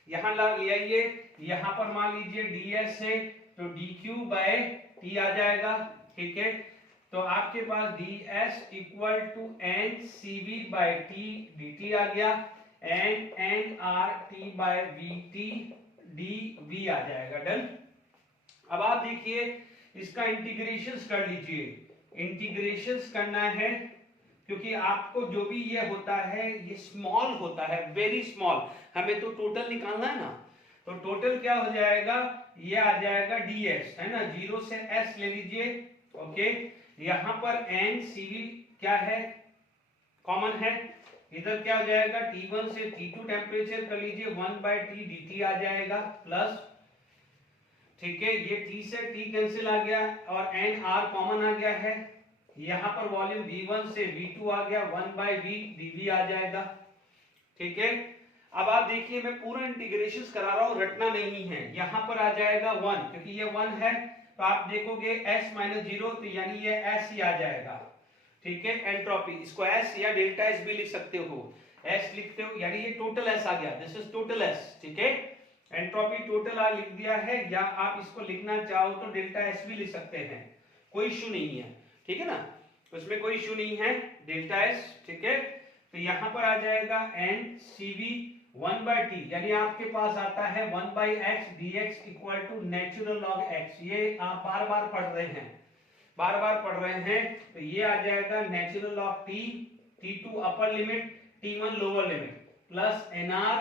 यहाँ ले आइए, यहाँ पर मान लीजिए ds है तो dq बाय t आ जाएगा, ठीक है। तो आपके पास ds equal to N CV by T dt आ गया, N N R T by V T D V आ जाएगा, डन। अब आप देखिए इसका इंटीग्रेशंस कर लीजिए, इंटीग्रेशंस करना है क्योंकि आपको जो भी ये होता है ये स्मॉल होता है, वेरी स्मॉल, हमें तो टोटल निकालना है ना, तो टोटल क्या हो जाएगा, ये आ जाएगा ds, है ना, 0 से s ले लीजिए, ओके। यहां पर n cv क्या है, कॉमन है, इधर क्या हो जाएगा, T1 से T2 टेम्परेचर कर लीजिए, 1 बाय टी dt आ जाएगा प्लस, ठीक है, ये T से T कैंसिल आ गया और n r कॉमन आ गया है, यहां पर वॉल्यूम V1 से V2 आ गया, 1 बाय V dv आ जाएगा, ठीक है। अब आप देखिए मैं पूरा इंटीग्रेशन करा रहा हूं, रटना नहीं है, यहां पर आ जाएगा 1, क्योंकि ये 1 है, तो आप देखोगे s माइनस 0, तो यानी ये s ही आ जाएगा, ठीक है। एंट्रोपी इसको s या डेल्टा s भी लिख सकते हो, s लिखते हो यानी ये टोटल s आ गया, दिस इज टोटल s, ठीक है। एंट्रोपी टोटल आ लिख दिया है, या आप इसको लिखना चाहो तो डेल्टा s भी लिख सकते हैं, कोई इशू नहीं है, ठीक है ना, उसमें कोई इशू नहीं है, डेल्टा s, ठीक है। तो यहां पर आ जाएगा n cv 1 बाय टी, यानी आपके पास आता है 1 by X dx equal to natural log x, ये आप बार बार पढ़ रहे हैं, बार बार पढ़ रहे हैं, तो ये आ जाएगा natural log t, t2 upper limit, t1 lower limit, plus nr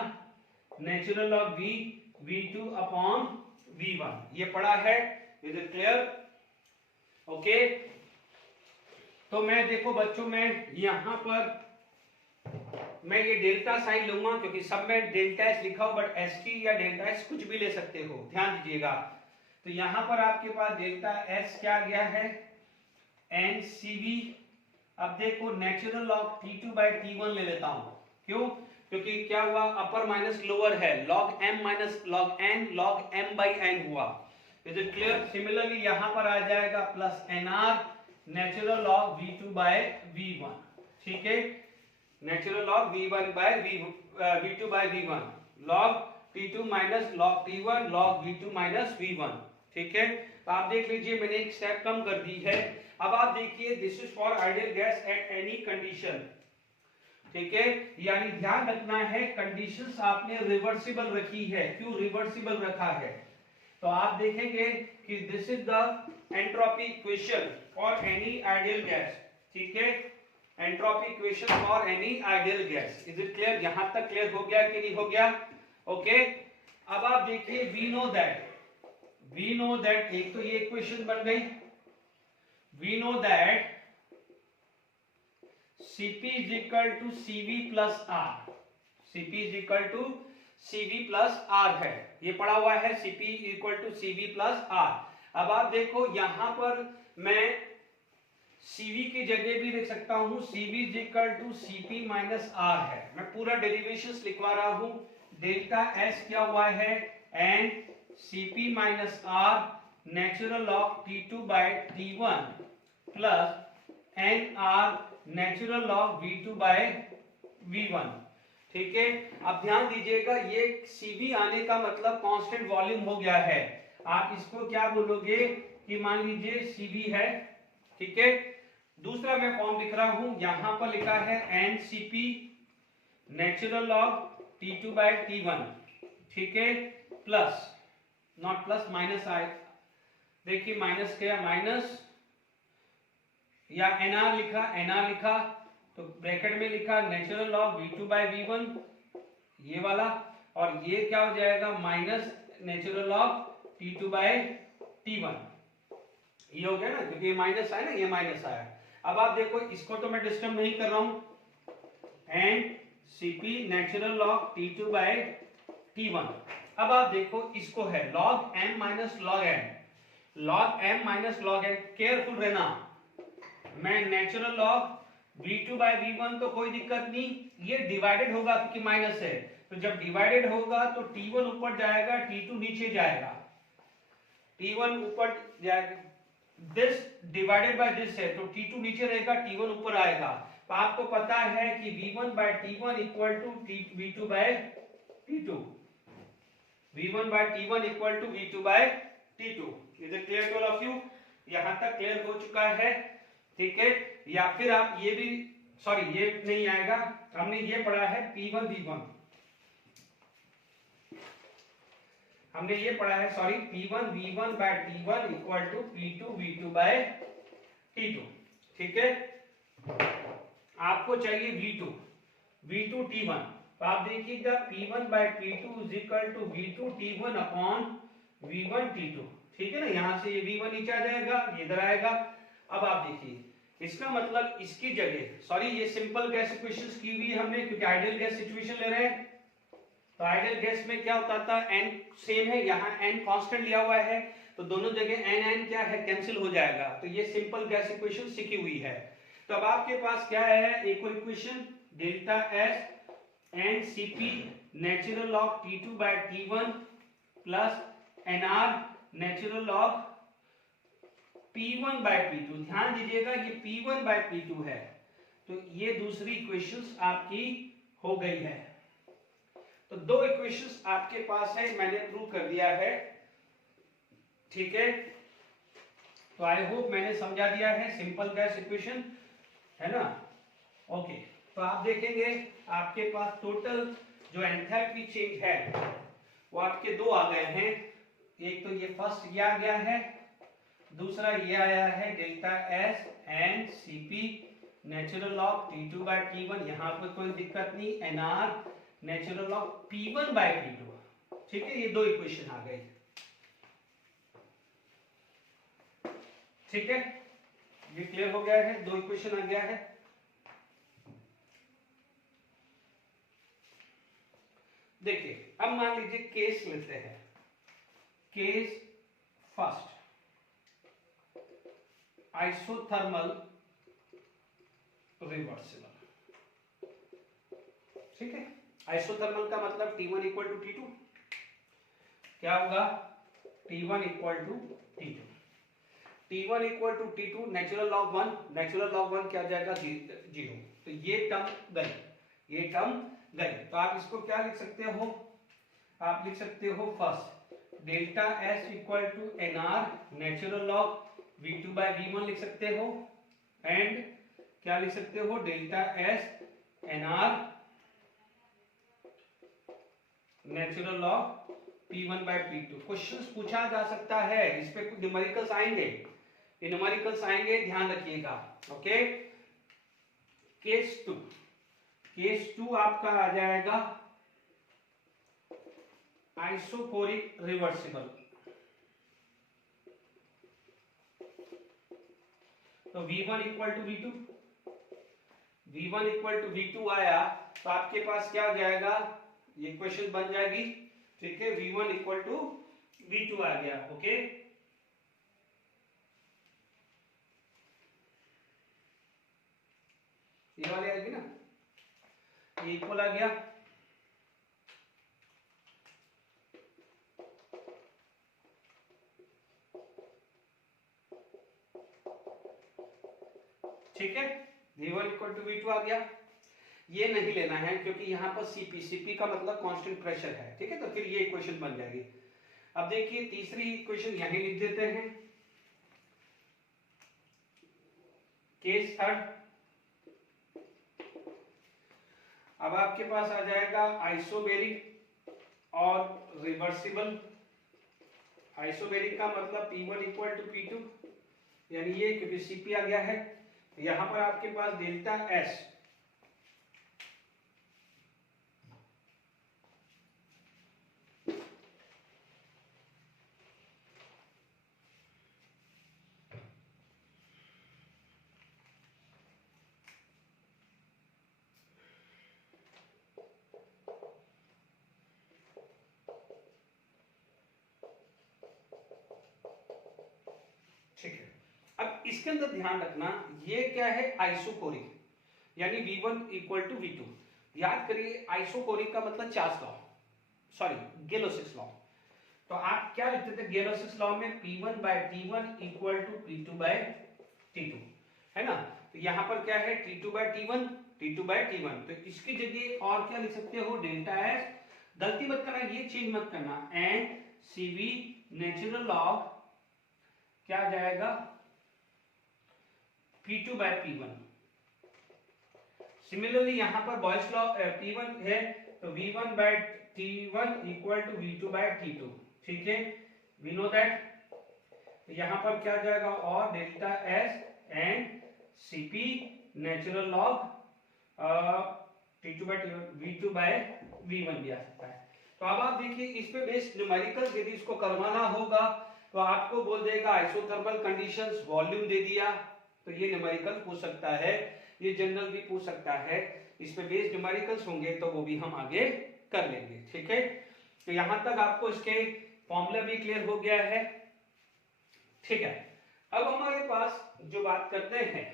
natural log v, v2 upon v1, ये पढ़ा है, इज इट क्लियर, ओके। तो मैं देखो बच्चों मैं यहां पर मैं ये डेल्टा साइन लूंगा क्योंकि सब में डेल्टा एस लिखा हो, बट एस टी या डेल्टा एस कुछ भी ले सकते हो, ध्यान दीजिएगा। तो यहां पर आपके पास डेल्टा एस क्या गया है, एन सी वी। अब देखो natural log T2 by T1 ले लेता हूं, क्यों, क्योंकि क्या हुआ, अपर माइनस लोअर है, log M minus log N, log M by N हुआ। Is it clear? सिमिलरली यहां पर आ जाएगा plus N R natural log V2 by V1, ठीक है, natural log V1 by V2 by V1, log T2 minus log T1 log V2 minus V1, ठीक है। तो आप देख लीजिए मैंने एक स्टेप कम कर दी है। अब आप देखिए this is for ideal gas at any condition, ठीक है, यानी ध्यान रखना है कंडीशंस आपने रिवर्सिबल रखी है। क्यों रिवर्सिबल रखा है, तो आप देखेंगे कि this is the entropy equation for any ideal gas, ठीक है, entropy equation for any ideal gas. Is it clear? यहां तक क्लियर हो गया कि नहीं हो गया? ओके, अब आप देखिए वी नो दैट एक तो ये इक्वेशन बन गई, we know that Cp is equal to Cv plus R, Cp is equal to Cv plus R है, ये पढ़ा हुआ है Cp equal to Cv plus R। अब आप देखो यहां पर मैं Cv की जगह भी लिख सकता हूं, Cv is equal to Cp minus R है, मैं पूरा डेरिवेशंस लिखवा रहा हूं। डेल्टा S क्या हुआ है, n Cp minus R natural log T2 by T1 plus nr natural log V2 by V1, ठीक है। अब ध्यान दीजिएगा ये Cv आने का मतलब कांस्टेंट वॉल्यूम हो गया है। आप इसको क्या बोलोगे कि मान लीजिए Cv है, ठीक है। दूसरा मैं फॉर्म लिख रहा हूं, यहां पर लिखा है NCP natural log T2 by T1, ठीक है, प्लस नॉट प्लस माइनस आए, देखिए माइनस क्या, माइनस या nr लिखा तो ब्रैकेट में लिखा natural log V2 by V1 ये वाला, और ये क्या हो जाएगा minus natural log T2 by T1, ये हो गया ना, क्योंकि ये माइनस आया ना, ये माइनस आया। अब आप देखो इसको तो मैं डिस्टर्ब नहीं कर रहा हूं, and Cp natural log T2 by T1। अब आप देखो इसको है log m minus log n, log m minus log n, careful रहना, मैं natural log V2 by V1 तो कोई दिक्कत नहीं, ये डिवाइडेड होगा क्योंकि माइनस है, तो जब डिवाइडेड होगा तो T1 ऊपर जाएगा, T2 नीचे जाएगा, T1 ऊपर जाएगा, दिस डिवाइडेड बाय दिस है तो T2 नीचे रहेगा, T1 ऊपर आएगा। तो आपको पता है कि V1 by T1 equal to V2 by T2, V1 by T1 equal to V2 by T2। Is it clear to all of you? यहां तक क्लियर हो चुका है, ठीक है। या फिर आप ये भी, सॉरी ये नहीं आएगा, हमने ये पढ़ा है P1 V1, हमने ये पढ़ा है sorry P1 V1 by T1 equal to P2 V2 by T2, ठीक है। आपको चाहिए V2 T1, तो आप देखिएगा P1 by P2 is equal to V2 T1 upon V1 T2, ठीक है ना, यहां से ये V1 नीचे आ जाएगा, ये इधर आएगा। अब आप देखिए इसका मतलब इसकी जगह, सॉरी ये सिंपल गैस इक्वेशंस की हुई है हमने, क्योंकि आइडियल गैस सिचुएशन ले रहे हैं, तो आइडियल गैस में क्या होता था, n सेम है, यहाँ n कांस्टेंट लिया हुआ है, तो दोनों जगह n क्या है, कैंसिल हो जाएगा, तो ये सिंपल गैस इक्वेशन सीखी हुई है। तो अब आपके पास क्या है, एक और equation delta S N Cp natural log T2 by T1 plus nr natural log P1 by P2। ध्यान दीजिएगा ये P1 बाय P2 है, तो ये दूसरी इक्वेशंस आपकी हो गई है। तो दो इक्वेशंस आपके पास है, मैंने प्रूव कर दिया है, ठीक है। तो आई होप मैंने समझा दिया है, सिंपल गैस इक्वेशन है ना, ओके। तो आप देखेंगे आपके पास टोटल जो एंथैल्पी चेंज है वो आपके दो आ गए हैं, एक तो ये फर्स्ट ये आ गया है, दूसरा ये आया है delta S and Cp natural log T2 by T1, यहां पर कोई दिक्कत नहीं, nr natural log P1 by P2, ठीक है। ये दो इक्वेशन आ गई, ठीक है, ये क्लियर हो गया है, 2 इक्वेशन आ गया है। देखिए अब मान लीजिए केस लेते हैं, केस फर्स्ट, आइसोथर्मल रिवर्सिबल, ठीक है। आइसोथर्मल का मतलब T1 इक्वल टू T2, क्या होगा T1 equal to T2, T1 equal to T2, natural log 1, natural log 1 क्या हो जाएगा 0, तो ये टर्म गई, ये टर्म गई। तो आप इसको क्या लिख सकते हो, आप लिख सकते हो first delta S equal to NR natural log V2 by V1 लिख सकते हो, एंड क्या लिख सकते हो delta S NR natural log P1 by P2। Question पूछा जा सकता है, इस पे कुछ न्यूमेरिकल्स आएंगे, ये न्यूमेरिकल्स आएंगे, ध्यान रखिएगा। ओके, केस 2, केस 2 आपका आ जाएगा आइसोकोरिक रिवर्सिबल। तो V1 equal to V2, V1 equal to V2 आया तो आपके पास क्या हो जाएगा, ये इक्वेशन बन जाएगी, ठीक है। V1 इक्वल टू V2 आ गया, ओके। ये वाली आएगी ना, ये इक्वल आ गया, ठीक है। V1 इक्वल टू V2 आ गया, ये नहीं लेना है क्योंकि यहां पर सीपी का मतलब कांस्टेंट प्रेशर है, ठीक है। तो फिर ये इक्वेशन बन जाएगी। अब देखिए तीसरी इक्वेशन यहीं लिख देते हैं, केस थर्ड, अब आपके पास आ जाएगा आइसोबेरिक और रिवर्सिबल। आइसोबेरिक का मतलब P1 इक्वल टू P2, यानी ये क्योंकि सीपी आ गया है, यहां पर आपके पास डेल्टा S ठीक है। अब इसके अंदर ध्यान रखना, ये क्या है आइसोकोरिक, यानी V1 इक्वल टू V2। याद करिए आइसोकोरिक का मतलब चार्ल्स लॉ, सॉरी गेलो-सिक्स लॉ। तो आप क्या लिखते थे गेलो-सिक्स लॉ में, P1 bye T1 equal to P2 bye T2, है ना। तो यहां पर क्या है T2 by T1, T2 by T1, तो इसकी जगह और क्या लिख सकते हो डेल्टा S, गलती मत करना, ये चेंज मत करना, एंड CV नेचुरल लॉग क्या आ जाएगा P2 बाय P1। सिमिलरली यहां पर बॉयस लॉ P1 है तो V1 by T1 equal to V2 by T2, ठीक है, वी नो दैट। तो यहां पर क्या आ जाएगा और delta S and CP natural log T2 by T1 V2 by V1 भी आ सकता है। तो अब आप देखिए इस पे बेस्ड न्यूमेरिकल यदि इसको करवाना होगा तो आपको बोल देगा आइसोथर्मल कंडीशंस, वॉल्यूम दे दिया, तो ये न्यूमेरिकल पूछ सकता है, ये जनरल भी पूछ सकता है। इस पे बेस्ड न्यूमेरिकल्स होंगे तो वो भी हम आगे कर लेंगे, ठीक है। तो यहां तक आपको इसके फॉर्मूला भी क्लियर हो गया है, ठीक है। अब हमारे पास जो बात करते हैं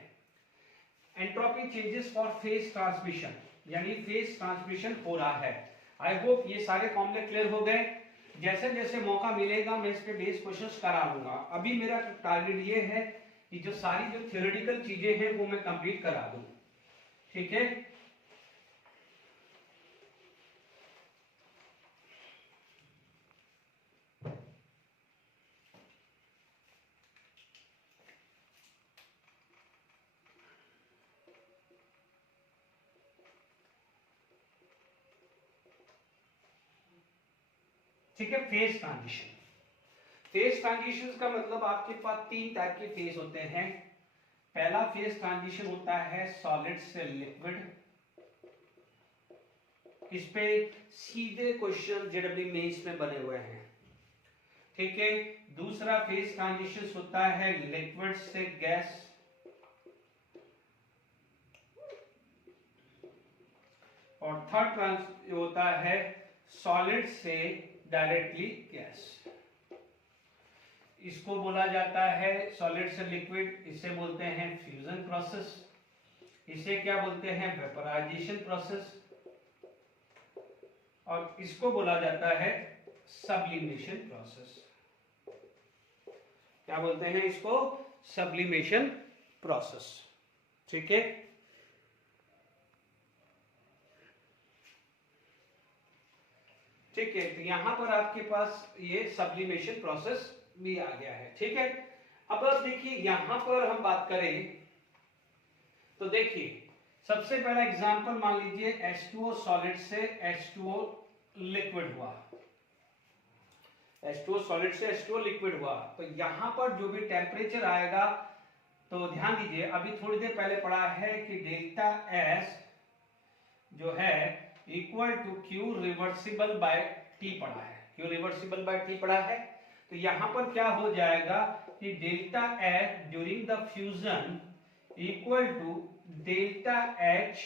entropy changes for phase transmission, यानी फेज ट्रांसमिशन हो रहा है। आई होप ये सारे फॉर्मूले क्लियर हो गए। जैसे जैसे मौका मिलेगा मैं इस पे बेस क्वेश्चंस करा लूंगा। अभी मेरा टारगेट ये है कि जो सारी जो थ्योरेटिकल चीजें हैं वो मैं कंप्लीट करा दूं, ठीक है। ठीक है, फेज ट्रांजिशन। फेज ट्रांजिशन का मतलब आपके पास 3 टाइप के फेज होते हैं। पहला फेज ट्रांजिशन होता है सॉलिड से लिक्विड, इस पे सीधे क्वेश्चन जेडब्ल्यू मेंस में बने हुए हैं, ठीक है। दूसरा फेज ट्रांजिशन होता है लिक्विड से गैस, और थर्ड ट्रांस होता है सॉलिड से डायरेक्टली गैस। इसको बोला जाता है सॉलिड से लिक्विड, इसे बोलते हैं फ्यूजन प्रोसेस, इसे क्या बोलते हैं वेपराइजेशन प्रोसेस, और इसको बोला जाता है सब्लिमेशन प्रोसेस। क्या बोलते हैं इसको? Sublimation process. ठीक है, ठीक है। तो यहां पर आपके पास ये सब्लिमेशन प्रोसेस भी आ गया है। ठीक है, अब आप देखिए यहां पर हम बात करें तो देखिए सबसे पहला एग्जांपल मान लीजिए H2O सॉलिड से H2O लिक्विड हुआ, H2O सॉलिड से H2O लिक्विड हुआ। तो यहां पर जो भी टेम्परेचर आएगा, तो ध्यान दीजिए अभी थोड़ी देर पहले पढ़ा है कि डेल्टा S जो है equal to Q reversible by T पढ़ा है, Q रिवर्सिबल बाय T पढ़ा है। तो यहां पर क्या हो जाएगा कि delta S during the fusion equal to delta H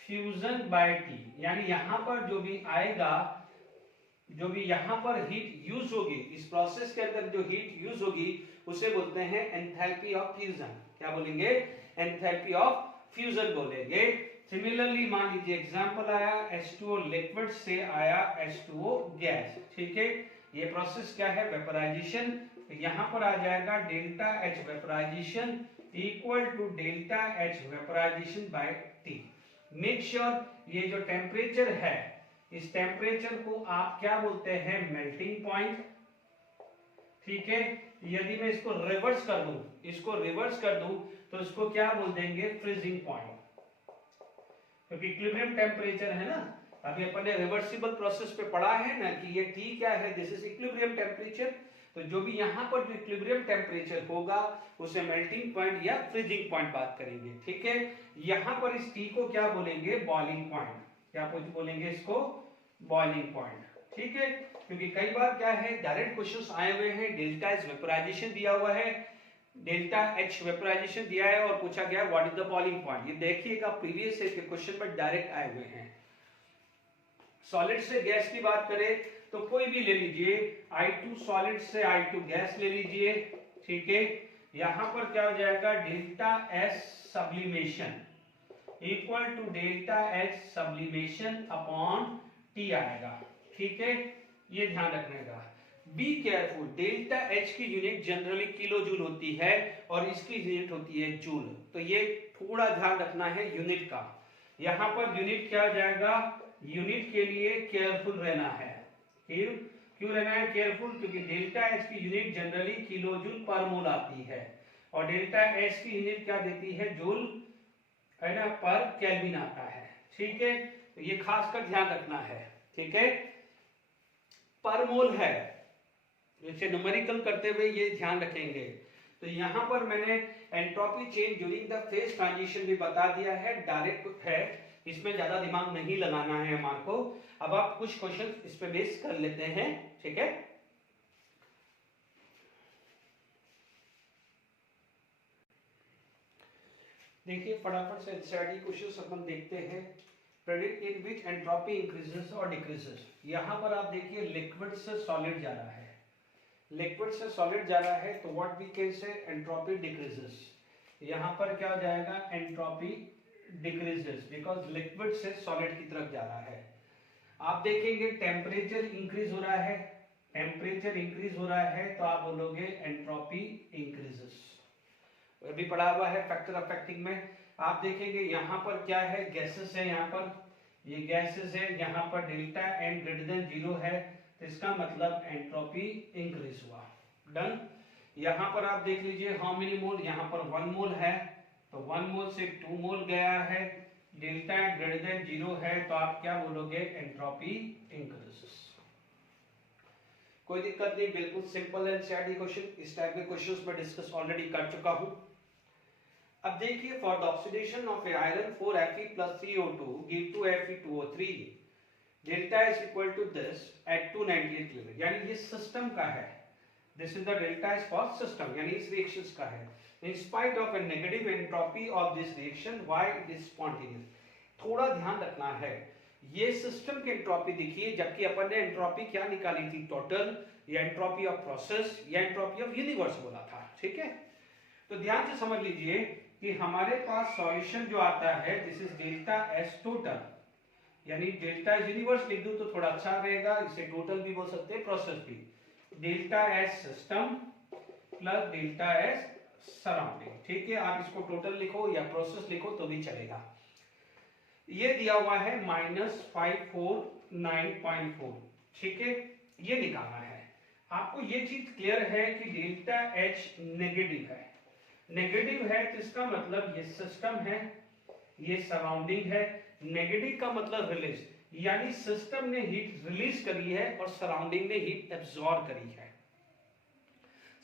fusion by T, यानी यहां पर जो भी आएगा, जो भी यहां पर हीट यूज होगी, इस प्रोसेस के अंदर जो हीट यूज होगी उसे बोलते हैं एंथैल्पी ऑफ फ्यूजन। क्या बोलेंगे? एंथैल्पी ऑफ फ्यूजन बोलेंगे। सिमिलरली मान लीजिए एग्जांपल आया H2O लिक्विड से आया H2O गैस। ठीक है, ये प्रोसेस क्या है? वेपराइजेशन। तो यहां पर आ जाएगा delta H vaporization equal to delta H vaporization by T। Make sure ये जो टेम्परेचर है, इस टेम्परेचर को आप क्या बोलते हैं? Melting point. ठीक है, यदि मैं इसको रिवर्स कर दूं, इसको रिवर्स कर दूं तो इसको क्या बोल देंगे? फ्रीजिंग पॉइंट, क्योंकि इक्विलिब्रियम टेम्परेचर है ना। अभी अपन ने रिवर्सिबल प्रोसेस पे पढ़ा है ना कि ये T क्या है? This is equilibrium temperature. तो जो भी यहाँ पर जो इक्विलिब्रियम टेम्परेचर होगा उसे मेल्टिंग पॉइंट या फ्रीजिंग पॉइंट बात करेंगे। ठीक है, यहाँ पर इस T को क्या बोलेंगे? Boiling point. क्या बोलेंगे इसको? Boiling point. ठीक है, क्योंकि कई बार क्या है डायरेक्ट क्वेश्चंस आए हुए हैं, डेल्टा एच वेपराइजेशन दिया हुआ है, डेल्टा एच वेपराइजेशन दिया है और पूछा गया what is the boiling point. ये देखिएगा प्रीवियस के क्वेश्चन में डायरेक्ट आए हुए हैं। सॉलिड से गैस की बात करें तो कोई भी ले लीजिए, I2 सॉलिड से I2 गैस ले लीजिए। ठीक है, यहां पर क्या हो जाएगा? Delta S sublimation equal to delta H sublimation upon T आएगा। ठीक है, ये ध्यान रखने का। बी केयरफुल, डेल्टा एच की यूनिट जनरली किलो जूल होती है और इसकी यूनिट होती है जूल। तो ये थोड़ा ध्यान रखना है यूनिट का। यहां पर यूनिट क्या हो जाएगा? यूनिट के लिए केयरफुल रहना है। क्यों रहना है केयरफुल? क्योंकि डेल्टा एच की यूनिट जनरली किलो जूल पर मोल आती है और डेल्टा एच की यूनिट क्या देती है? जूल है ना, पर केल्विन आता है। ठीक है, तो ये खासकर ध्यान रखना है। ठीक है, पर मोल है, इसे न्यूमेरिकल करते हुए ये ध्यान रखेंगे। तो यहां पर मैंने entropy change during the phase transition भी बता दिया है, डायरेक्ट है, इसमें ज्यादा दिमाग नहीं लगाना है हमारे को। अब आप कुछ क्वेश्चन इस पे बेस कर लेते हैं। ठीक है, देखिए फटाफट से एनसीईआरटी क्वेश्चंस अपन देखते हैं। प्रेडिक्ट इन विच एंट्रोपी इंक्रीजेस और डिक्रीजेस। यहां पर आप देखिए लिक्विड से सॉलिड जा रहा है, लिक्विड से सॉलिड जा रहा है, तो what we can say? Entropy decreases. यहां पर क्या हो जाएगा? एंट्रोपी डिक्रीजेस, बिकॉज लिक्विड से सॉलिड की तरफ जा रहा है। आप देखेंगे टेम्परेचर इंक्रीज हो रहा है, टेम्परेचर इंक्रीज हो रहा है तो आप बोलोगे एंट्रोपी इंक्रीजेस। अभी पढ़ा हुआ है फैक्टर अफेक्टिंग में। आप देखेंगे यहाँ पर क्या है? गैसेस है, यहाँ पर ये गैसेस है, यहाँ पर डेल्टा एन ग्रेटर देन 0 है, तो इसका मतलब एंट्रोपी इंक्रीज हुआ। डन। यहाँ पर आप देख लीजिए हाउ मेनी मोल, यहाँ पर 1 मोल है, तो 1 मोल से 2 मोल गया है, डेल्टा एन ग्रेटर देन 0 है, तो आप क्या बोलोगे? Entropy increases. कोई दिक्कत नहीं, बिल्कुल सिंपल है एनसीईआरटी क्वेश्चन। इस टाइप के क्वेश्चंस मैं डिस्कस ऑलरेडी कर चुका हूं। अब देखिए for the oxidation of a iron 4Fe plus CO2 give to Fe2O3 delta is equal to this at 298 kelvin, यानी ये सिस्टम का है। This is the delta is for system, यानी इस रिएक्शंस का है। In spite of a negative entropy of this reaction, why it is spontaneous. थोड़ा ध्यान रखना है, ये सिस्टम की एंट्रोपी देखिए, जबकि अपन ने एंट्रोपी क्या निकाली थी, टोटल या एंट्रोपी ऑफ प्रोसेस या एंट्रोपी ऑफ यूनिवर्स बोला था। ठीक है, तो ध्यान से समझ लीजिए कि हमारे पास सॉल्यूशन जो आता है this is delta S total, यानी डेल्टा एस यूनिवर्स लिख दूं तो थोड़ा अच्छा रहेगा, इसे टोटल भी बोल सकते हैं, प्रोसेस भी। Delta S system plus delta S surrounding. ठीक है, आप इसको टोटल लिखो या प्रोसेस लिखो तो भी चलेगा। ये दिया हुआ है -549.4। ठीक है, ये निकालना है आपको। ये चीज क्लियर है कि डेल्टा एच नेगेटिव है। नेगेटिव है तो इसका मतलब ये सिस्टम है, ये सराउंडिंग है। नेगेटिव का मतलब रिलीज, यानी सिस्टम ने हीट रिलीज करी है और सराउंडिंग ने हीट एब्जॉर्ब करी है।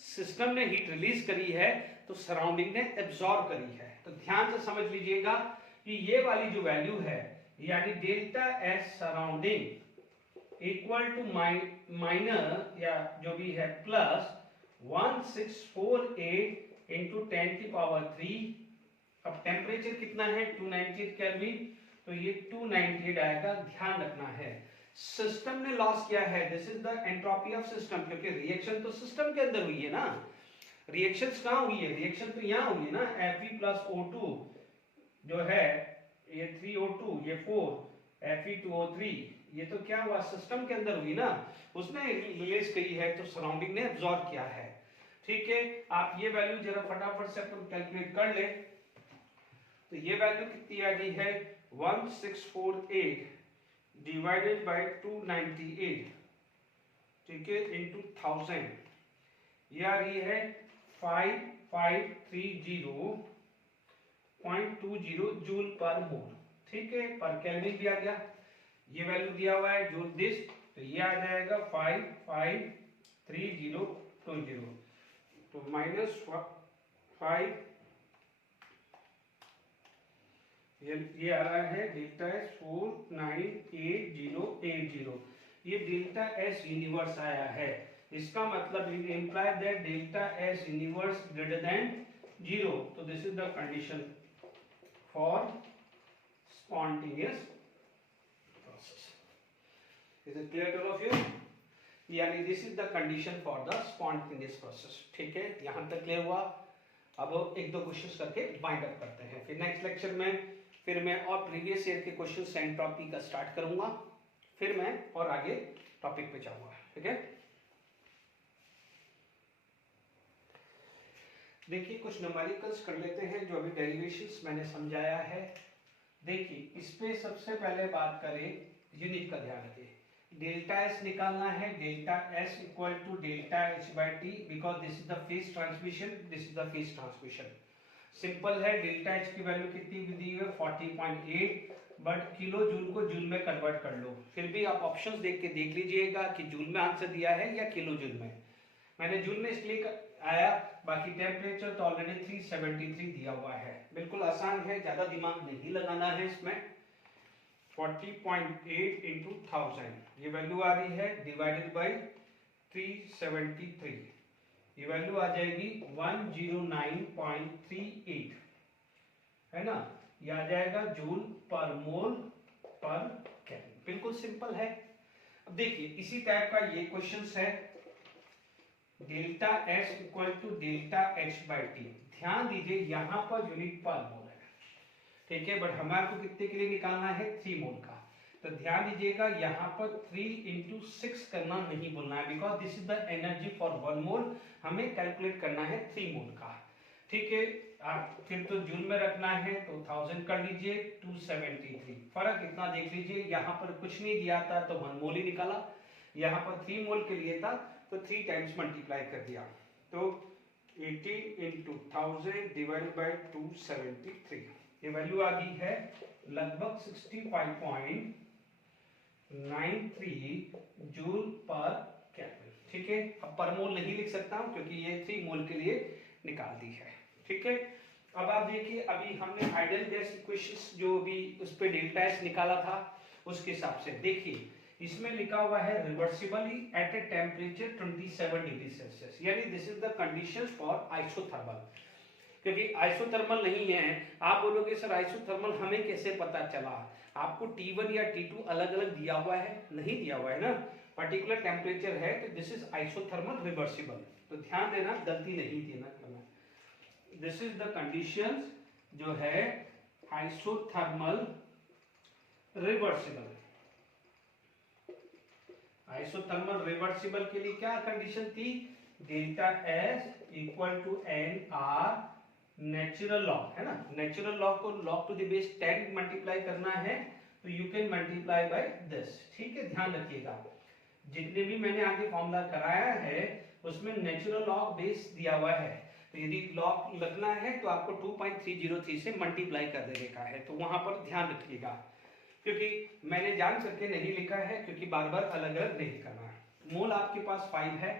सिस्टम ने हीट रिलीज करी है तो सराउंडिंग ने एब्जॉर्ब करी है। तो ध्यान से समझ लीजिएगा कि ये वाली जो वैल्यू है, यानी delta S surrounding equal to minus या जो भी है प्लस 1648 इंटू 10 की पावर 3। अब टेम्परेचर कितना है 298 केल्विन, तो ये 298 आएगा। ध्यान रखना है सिस्टम ने लॉस किया है, this is the entropy of system, क्योंकि रिएक्शन तो सिस्टम के अंदर हुई है ना। रिएक्शंस कहां हुई है, रिएक्शन तो यहां हुई है ना। Fe प्लस O2 जो है ये 3O2, ये 4 Fe2O3, ये तो क्या हुआ सिस्टम के अंदर हुई ना, उसने रिलीज करी है तो सराउंडिंग ने एब्जॉर्ब किया है। ठीक है, आप ये वैल्यू जरा फटाफट से अपन कैलकुलेट कर ले। तो ये वैल्यू कितनी आ गई है 1648 डिवाइडेड बाय 298, ठीक है, इनटू 1000, ये आ रही है 5530.20 जूल पर मोल। ठीक है, पर केल्विन भी आ गया, ये वैल्यू दिया हुआ है जूल दिस, तो ये आ जाएगा 553020, तो -5 ये आ रहा है डेल्टा एस 498080। ये डेल्टा एस यूनिवर्स आया है, इसका मतलब imply that delta S universe greater than 0। तो this is the condition for spontaneous process. Is it clear to all of you? यानी this is the condition for the spontaneous process. ठीक है, यहां तक क्लियर हुआ। अब एक दो क्वेश्चंस करके बाइंड अप करते हैं, फिर नेक्स्ट लेक्चर में फिर मैं और प्रीवियस ईयर के क्वेश्चन एंट्रोपी का स्टार्ट करूंगा, फिर मैं और आगे टॉपिक पे जाऊंगा। ठीक है, देखिए कुछ न्यूमेरिकल्स कर लेते हैं जो अभी डेरिवेशंस मैंने समझाया है। देखिए इस पे सबसे पहले बात करें, यूनिट का ध्यान रखिए। डेल्टा एस निकालना है, delta S equal to delta H by T, because this is the phase transmission, this is the phase transmission. Simple है, डेल्टा एच की वैल्यू कितनी दी है 40.8, बट किलो जूल को जूल में कन्वर्ट कर लो। फिर भी आप ऑप्शंस देख के देख लीजिएगा कि जूल में आंसर दिया है या किलो जूल में। मैंने जूल में इसलिए आया, बाकी टेम्परेचर तो ऑलरेडी 373 दिया हुआ है, बिल्कुल आसान है, ज्यादा दिमाग नहीं लगाना है इसमें। 40.8 इंटू 1000, ये वैल्यू आ रही है डिवाइडेड बाई 373, ये वैल्यू आ जाएगी 109.38, है ना, ये आ जाएगा जूल पर मोल पर केल्विन। बिल्कुल सिंपल है। अब देखिए इसी टाइप का ये क्वेश्चन है, delta S equal to delta H by T. ध्यान दीजिए यहाँ पर यूनिट पर मोल है, ठीक है, बट हमारे को कितने के लिए निकालना है 3 मोल का। तो ध्यान दीजिएगा यहाँ पर 3 into 6 करना नहीं बोलना है, because this is the energy for 1 मोल, हमें कैलकुलेट करना है 3 मोल का। ठीक है, आप फिर तो जूल में रखना है तो 1000 कर लीजिए, 273। फर्क इतना देख लीजिए, यहाँ पर कुछ नहीं दिया था तो 1 मोल ही निकाला, यहाँ पर 3 मोल के लिए था तो 3 टाइम्स मल्टीप्लाई कर दिया, तो 80 into 1000 डिवाइडेड बाई 273, ये वैल्यू आ गई है लगभग 65.93 जूल पर केल्विन। ठीक है, अब पर मोल नहीं लिख सकता हूं क्योंकि ये 3 मोल के लिए निकाल दी है। ठीक है, अब आप देखिए अभी हमने आइडियल गैस इक्वेशंस जो भी उस पे डेल्टा एस निकाला था उसके हिसाब से देखिए इसमें लिखा हुआ है reversibly at a temperature 27 degree Celsius, यानी this is the conditions for isothermal. क्योंकि आइसोथर्मल नहीं है। आप बोलोगे सर आइसोथर्मल हमें कैसे पता चला? आपको T1 या T2 अलग अलग दिया हुआ है? नहीं दिया हुआ है ना, पर्टिकुलर टेम्परेचर है, तो दिस इज आइसोथर्मल रिवर्सिबल। तो ध्यान देना, गलती नहीं देना करना। दिस इज द कंडीशन जो है आइसोथर्मल रिवर्सिबल। आइसोथर्मल रिवर्सिबल के लिए क्या कंडीशन थी? Delta S equal to N R natural log, है ना। नेचुरल लॉग को log to the base 10 multiply करना है, तो you can multiply by this. ठीक है, ध्यान रखिएगा, जितने भी मैंने आगे फॉर्मूला कराया है उसमें नेचुरल लॉग बेस दिया हुआ है, तो यदि लॉग लगना है तो आपको 2.303 से मल्टीप्लाई कर देने का है। तो वहां पर ध्यान रखिएगा, क्योंकि मैंने जान करके नहीं लिखा है, क्योंकि बार बार अलग अलग नहीं करना है। मोल आपके पास 5 है,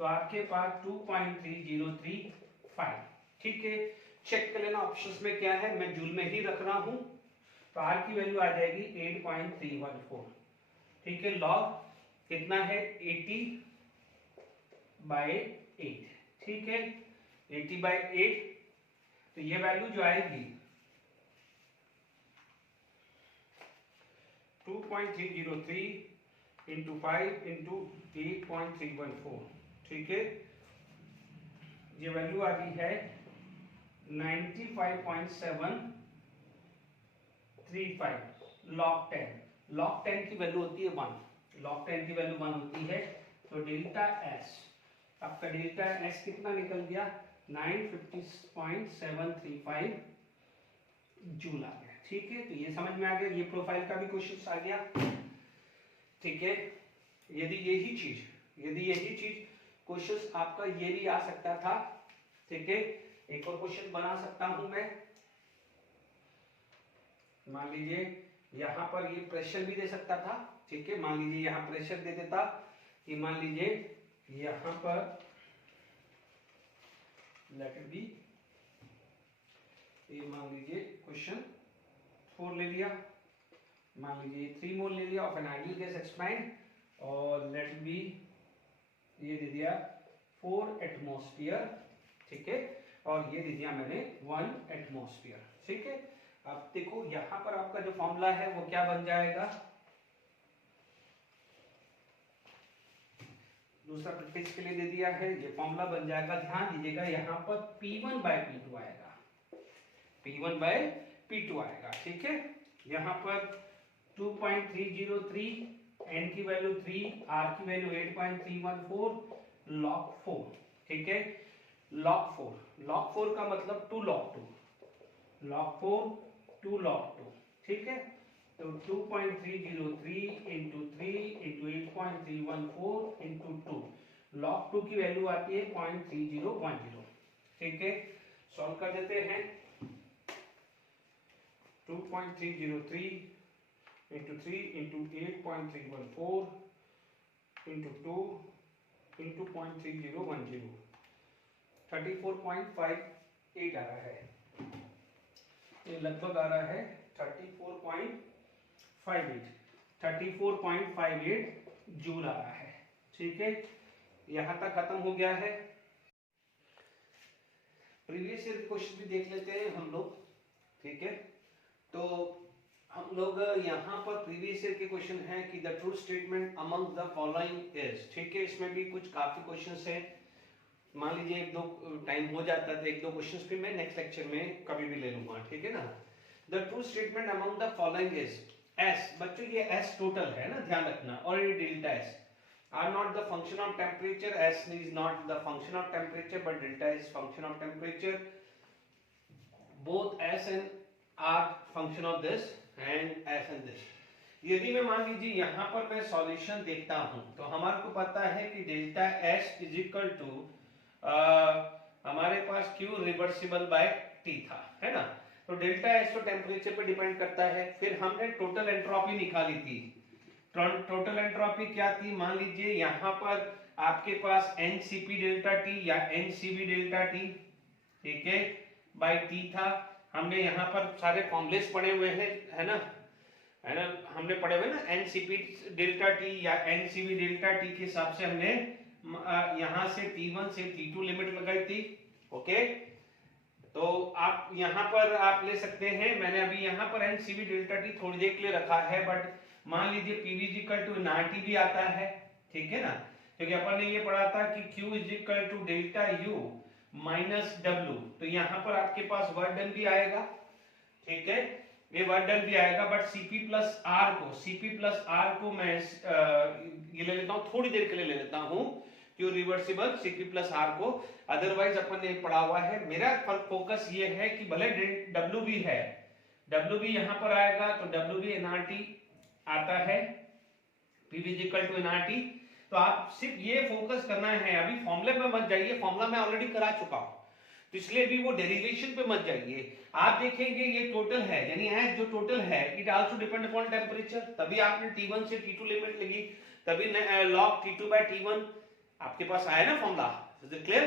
तो आपके पास 2.3035। ठीक है, चेक कर लेना ऑप्शंस में क्या है, मैं जूल में ही रख रहा हूं, तो आर की वैल्यू आ जाएगी 8.314। ठीक है, लॉग कितना है 80/8। ठीक है, 80/8, तो ये वैल्यू जो आएगी 2.303 इंटू 5 इंटू 8.314। ठीक है, ये वैल्यू आ रही है 95.735 log 10। log 10 की वैल्यू होती है 1, log 10 की वैल्यू 1 होती है। तो डेल्टा एस, आपका डेल्टा एस कितना निकल गया? 950.735 जूल आ गया। ठीक है, तो ये समझ में आ गया, ये प्रोफाइल का भी क्वेश्चन आ गया। ठीक है, यदि यही चीज क्वेश्चन आपका ये भी आ सकता था। ठीक है, एक और क्वेश्चन बना सकता हूं मैं, मान लीजिए यहां पर ये प्रेशर भी दे सकता था। ठीक है, मान लीजिए यहां प्रेशर दे देता कि मान लीजिए यहां पर लेट इट बी, ये मान लीजिए क्वेश्चन 4 ले लिया, मान लीजिए 3 मोल ले लिया of an ideal gas expand, और लेट बी ये दे दिया 4 एटमॉस्फेयर। ठीक है, और ये दे दिया मैंने 1 एटमॉस्फेयर। ठीक है, अब देखो यहां पर आपका जो फॉर्मूला है वो क्या बन जाएगा, दूसरा प्रैक्टिस के लिए दे दिया है, ये फॉर्मूला बन जाएगा। ध्यान दीजिएगा, यहां पर P1/P2 आएगा, P1/P2 आएगा। ठीक है, यहां पर 2.303, n की वैल्यू 3, r की वैल्यू 8.314, log 4। ठीक है, log 4 का मतलब 2 log 2, log 4 2 log 2। ठीक है, तो 2.303 इंटू 3 इंटू 8.314 इंटू 2, log 2 की वैल्यू आती है 0.3010। ठीक है, सॉल्व कर देते हैं। 2.303 इंटू 3 इंटू 8.314 इंटू 2 इंटू 0.3010, 34.58 आ रहा है, ये लगभग आ रहा है 34.58 जूल आ रहा है। ठीक है, यहां तक खत्म हो गया है। प्रीवियस ईयर क्वेश्चन भी देख लेते हैं हम लोग। ठीक है, तो हम लोग यहाँ पर प्रीवियस ईयर के क्वेश्चन है कि the true statement among the following is. ठीक है, इसमें भी कुछ काफी क्वेश्चंस हैं, मान लीजिए एक दो टाइम हो जाता है तो एक दो क्वेश्चंस फिर मैं नेक्स्ट लेक्चर में कभी भी ले लूंगा। ठीक है ना। The true statement among the following is S, बच्चों ये एस टोटल है ना, ध्यान रखना, और ये delta S are not the function of temperature. S is not the function of temperature, but delta is function of temperature. Both S and are function of this and S and this. यदि मैं मान लीजिए यहाँ पर मैं solution देखता हूँ तो हमारे को पता है कि delta S is equal to हमारे पास Q रिवर्सिबल बाय T था, है ना। तो डेल्टा S तो टेम्परेचर पे डिपेंड करता है। फिर हमने टोटल एंट्रोपी निकाली थी। टोटल एंट्रोपी क्या थी, मान लीजिए यहाँ पर आपके पास NCP डेल्टा T या NCV डेल्टा T, ठीक है, बाय T था। हमने यहाँ पर सारे फॉर्मूलेस पढ़े हुए हैं, है ना, हमने पढ़े हुए ना, NCP डेल्टा T या NCV डेल्टा T के हिसाब से हमने यहाँ से T1 से T2 लिमिट लगाई थी। ओके, तो आप यहाँ पर आप ले सकते हैं, मैंने अभी यहाँ पर एनसीवी डेल्टा टी थोड़ी देर के लिए रखा है, बट मान लीजिए PV is equal to NRT भी आता है, ठीक है ना, क्योंकि अपन ने ये पढ़ा था कि Q is equal to delta U minus W, तो यहाँ पर आपके पास वर्क डन भी आएगा, ठीक है, ये वर्क डन भी आएगा, बट सीपी प्लस आर को मैं ये ले लेता हूँ, थोड़ी देर के लिए ले लेता हूँ, क्यों रिवर्सिबल सीपी प्लस आर को, अदरवाइज अपन ने पढ़ा हुआ है। मेरा फोकस ये है कि भले डब्ल्यू भी है, डब्ल्यू भी यहाँ पर आएगा, तो डब्ल्यू भी एनआरटी आता है, PV is equal to NRT, तो आप सिर्फ ये फोकस करना है, अभी फॉर्मूले पे मत जाइए, फॉर्मूला मैं ऑलरेडी करा चुका हूं, तो इसलिए भी वो डेरिवेशन पे मत जाइए। आप देखेंगे ये टोटल है, यानी एस जो टोटल है it also depend upon temperature, तभी आपने T1 से T2 लिमिट लगी, तभी log T2 by T1 आपके पास आया ना फॉर्मूला, इज इट क्लियर?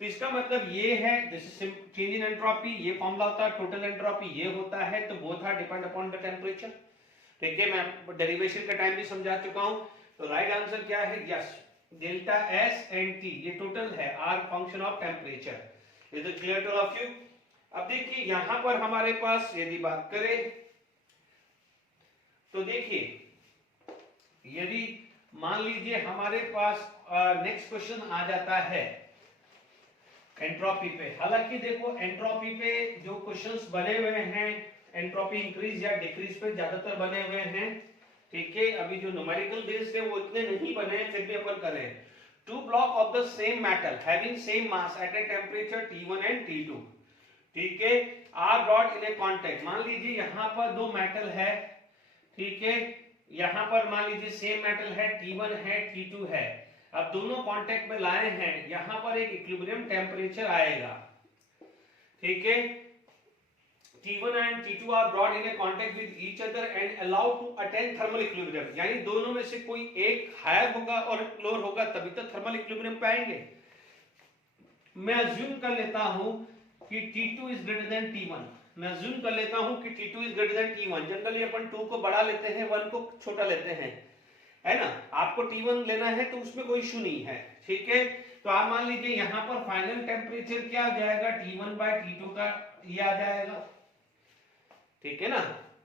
तो इसका मतलब ये है, this is change in entropy, ये फॉर्मूला होता है, टोटल एंट्रोपी ये होता है, तो both are depend upon the temperature, ठीक है, मैं डेरिवेशन का टाइम भी समझा चुका हूं। तो राइट आंसर क्या है? Yes, delta S and T ये टोटल है, are function of temperature. Is it clear to all of you? अब देखिए यहां पर हमारे पास यदि बात करें तो देखिए, यदि मान लीजिए हमारे पास नेक्स्ट क्वेश्चन आ जाता है एंट्रोपी पे, हालांकि देखो एंट्रोपी पे जो क्वेश्चंस बने हुए हैं एंट्रोपी इंक्रीज या डिक्रीज पे ज्यादातर बने हुए हैं, ठीक है, अभी जो न्यूमेरिकल बेस्ड है वो इतने नहीं बने हैं, फिर भी अपन करें। Two block of the same metal having same mass at a temperature T1 and T2, ठीक है, are brought in a contact, मान लीजिए यहाँ पर दो मेटल है, ठीक है, यहाँ पर मान लीजिए सेम मेटल है, T1 है T2 है, अब दोनों कांटेक्ट में लाए हैं, यहाँ पर एक इक्विलिब्रियम टेंपरेचर आएगा, ठीक है, T1 and T2 are brought in a contact with each other and allowed to attain thermal equilibrium, यानी दोनों में से कोई एक हायर होगा और लोअर होगा तभी तो थर्मल इक्विलिब्रियम पे आएंगे। मैं अज्यूम कर लेता हूं कि T2 is greater than T1, मैं अज्यूम कर लेता हूं कि T2 is greater than T1, generally अपन 2 को बड़ा लेते हैं, 1 को छोटा लेते हैं, है ना, आपको T1 लेना है तो उसमें कोई इशू नहीं है, ठीक है, तो आप मान लीजिए यहाँ पर फाइनल टेम्परेचर क्या आ जाएगा, T1 by T2 का ये आ जाएगा, ठीक है ना,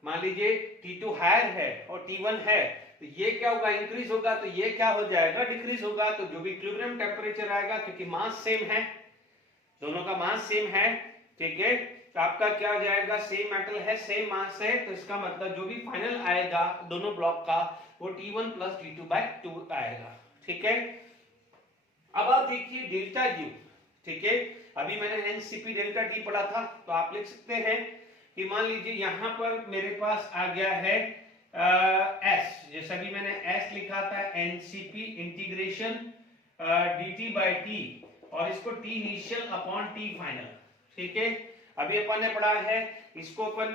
मान लीजिए T2 हायर है और T1 है, तो ये क्या होगा, इंक्रीज होगा, तो ये क्या हो जाएगा, डिक्रीज होगा, तो जो भी इक्विलिब्रियम टेंपरेचर आएगा, क्योंकि मास सेम है, दोनों का मास सेम है, ठीक है, तो आपका क्या हो जाएगा, सेम मेटल है, सेम मास है, तो इसका मतलब जो भी फाइनल आएगा दोनों ब्लॉक का वो T1 प्लस T2 by 2 आएगा, ठीक है। अब आप देखिए डेल्टा यू, ठीक है, अभी मैंने एनसीपी डेल्टा टी पढ़ा था, तो आप लिख सकते हैं कि मान लीजिए यहां पर मेरे पास आ गया है एस, जैसा कि मैंने एस लिखा था, NCP integration dt by t, और इसको t initial upon t final, ठीक है, अभी अपन ने पढ़ा है, इसको अपन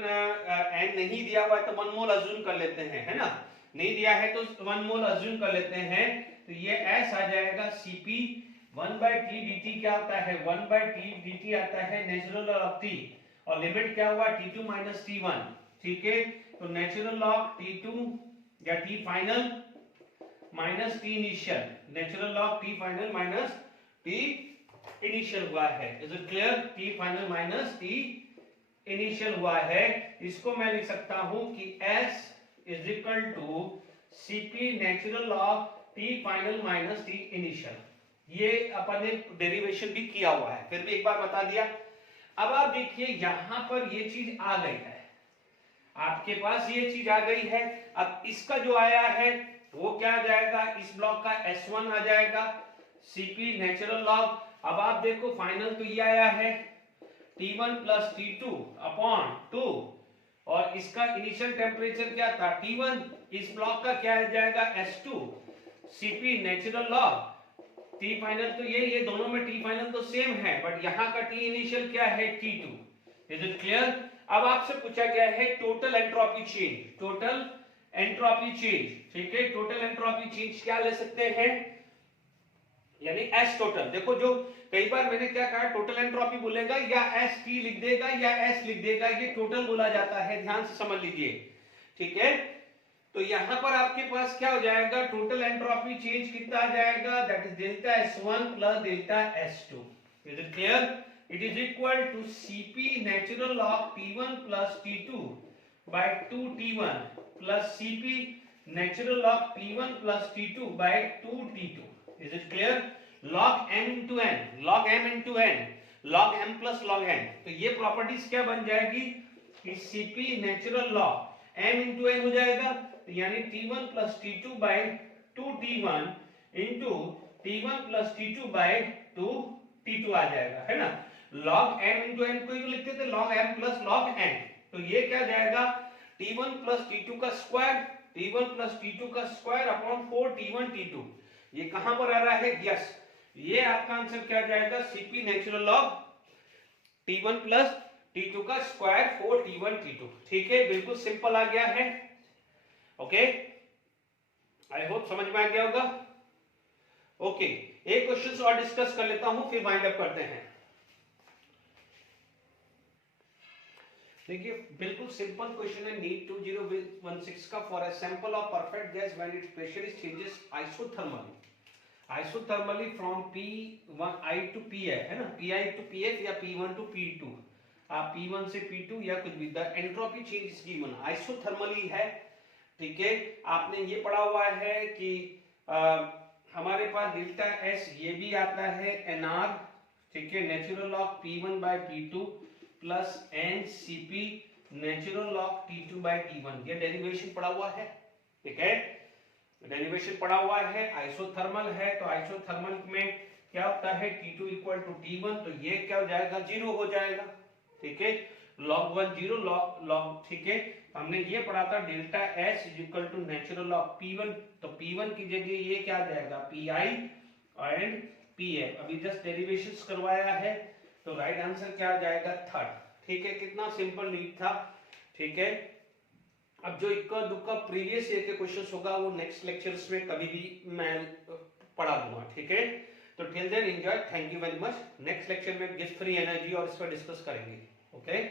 एन नहीं दिया हुआ है तो 1 मोल अज्यूम कर लेते हैं, है ना, नहीं दिया है तो 1 मोल अज्यूम कर लेते हैं, तो ये एस आ जाएगा Cp 1 by t dt, क्या होता है 1 by t dt आता है नेचुरल लॉग ऑफ t, और लिमिट क्या हुआ T2 माइनस T1, ठीक है, तो नेचुरल लॉग T2 या T final minus T initial, natural log T final minus T initial हुआ है, is it clear, T final minus T initial हुआ है, इसको मैं लिख सकता हूं कि S is equal to Cp natural log T final minus T initial, ये अपन ने डेरिवेशन भी किया हुआ है, फिर भी एक बार बता दिया। अब आप देखिए यहां पर ये चीज आ गई है, आपके पास ये चीज आ गई है, अब इसका जो आया है वो क्या आ जाएगा, इस ब्लॉक का S1 आ जाएगा Cp नेचुरल लॉग, अब आप देखो फाइनल तो ये आया है T1 प्लस T2 अपॉन 2, और इसका इनिशियल टेम्परेचर क्या था T1, इस ब्लॉक का क्या आ जाएगा S2 Cp natural log T final, तो ये दोनों में T फाइनल तो सेम है, बट यहाँ का T इनिशियल क्या है T2, इज इट क्लियर। अब आपसे पूछा गया है total entropy change, total entropy change, ठीक है, टोटल एंट्रोपी चेंज क्या ले सकते हैं, यानी S टोटल, देखो जो कई बार मैंने क्या कहा, टोटल एंट्रोपी बोलेगा या एस टी लिख देगा या एस लिख देगा, ये टोटल बोला जाता है, ध्यान से समझ लीजिए, ठीक है, तो यहां पर आपके पास क्या हो जाएगा, टोटल एंट्रोपी चेंज कितना आ जाएगा, that is delta S1 plus delta S2, is it clear, it is equal to Cp natural log T1 plus T2 by 2T1 plus Cp natural log P1 plus T2 by 2T2. Is it clear? log m into n, log m into n, log m plus log n. तो ये properties क्या बन जाएगी कि Cp natural log m into n हो जाएगा, तो यानी T1 plus T2 by 2T1 into T1 plus T2 by 2T2 आ जाएगा, है ना. log m into n को लिखते थे log m plus log n, तो ये क्या जाएगा T1 plus T2 का स्क्वायर, T1 plus T2 का स्क्वायर अपॉन 4 T1 T2. ये कहां पर आ रहा है? यस, ये आपका आंसर क्या जाएगा? Cp natural log T1 plus T2 का स्क्वायर 4 T1 T2. ठीक है, बिल्कुल सिंपल आ गया है. ओके, आई होप समझ में आ गया होगा. ओके, एक क्वेश्चन और डिस्कस कर लेता हूं, फिर वाइंड अप करते हैं. देखिए, बिल्कुल सिंपल क्वेश्चन है नीट 2016 का. For a sample of perfect gas when it's pressure is changes isothermally from P1I to PF, है ना, Pi to PF या P1 to P2, आप P1 से P2 या कुछ भी. The entropy change is given, isothermally है. ठीक है, आपने ये पढ़ा हुआ है कि हमारे पास डेल्टा S ये भी आता है NR. ठीक है, natural log P1 by P2 plus NCP natural log T2 by T1. ये डेरिवेशन पढ़ा हुआ है. ठीक है, डेरिवेशन पढ़ा हुआ है. आइसोथर्मल है, तो आइसोथर्मल में क्या होता है T2 इक्वल टू T1, तो ये क्या हो जाएगा? 0 हो जाएगा. ठीक है, log 1 0 log. ठीक है, हमने ये पढ़ा था delta S is equal to natural log P1, तो P1 की जगह ये क्या आ जाएगा? Pi and Pf. अभी जस्ट डेरिवेशंस करवाया है, तो राइट आंसर क्या आ जाएगा? थर्ड. ठीक है, कितना सिंपल नीट था. ठीक है, अब जो इक्का दुक्का प्रीवियस ईयर के क्वेश्चंस होगा वो नेक्स्ट लेक्चर्स में कभी भी मैं पढ़ा दूंगा. ठीक है, तो till then enjoy, thank you very much. Next lecture में गिफ्ट फ्री एनर्जी और इस पर डिस्कस करेंगे. ओके.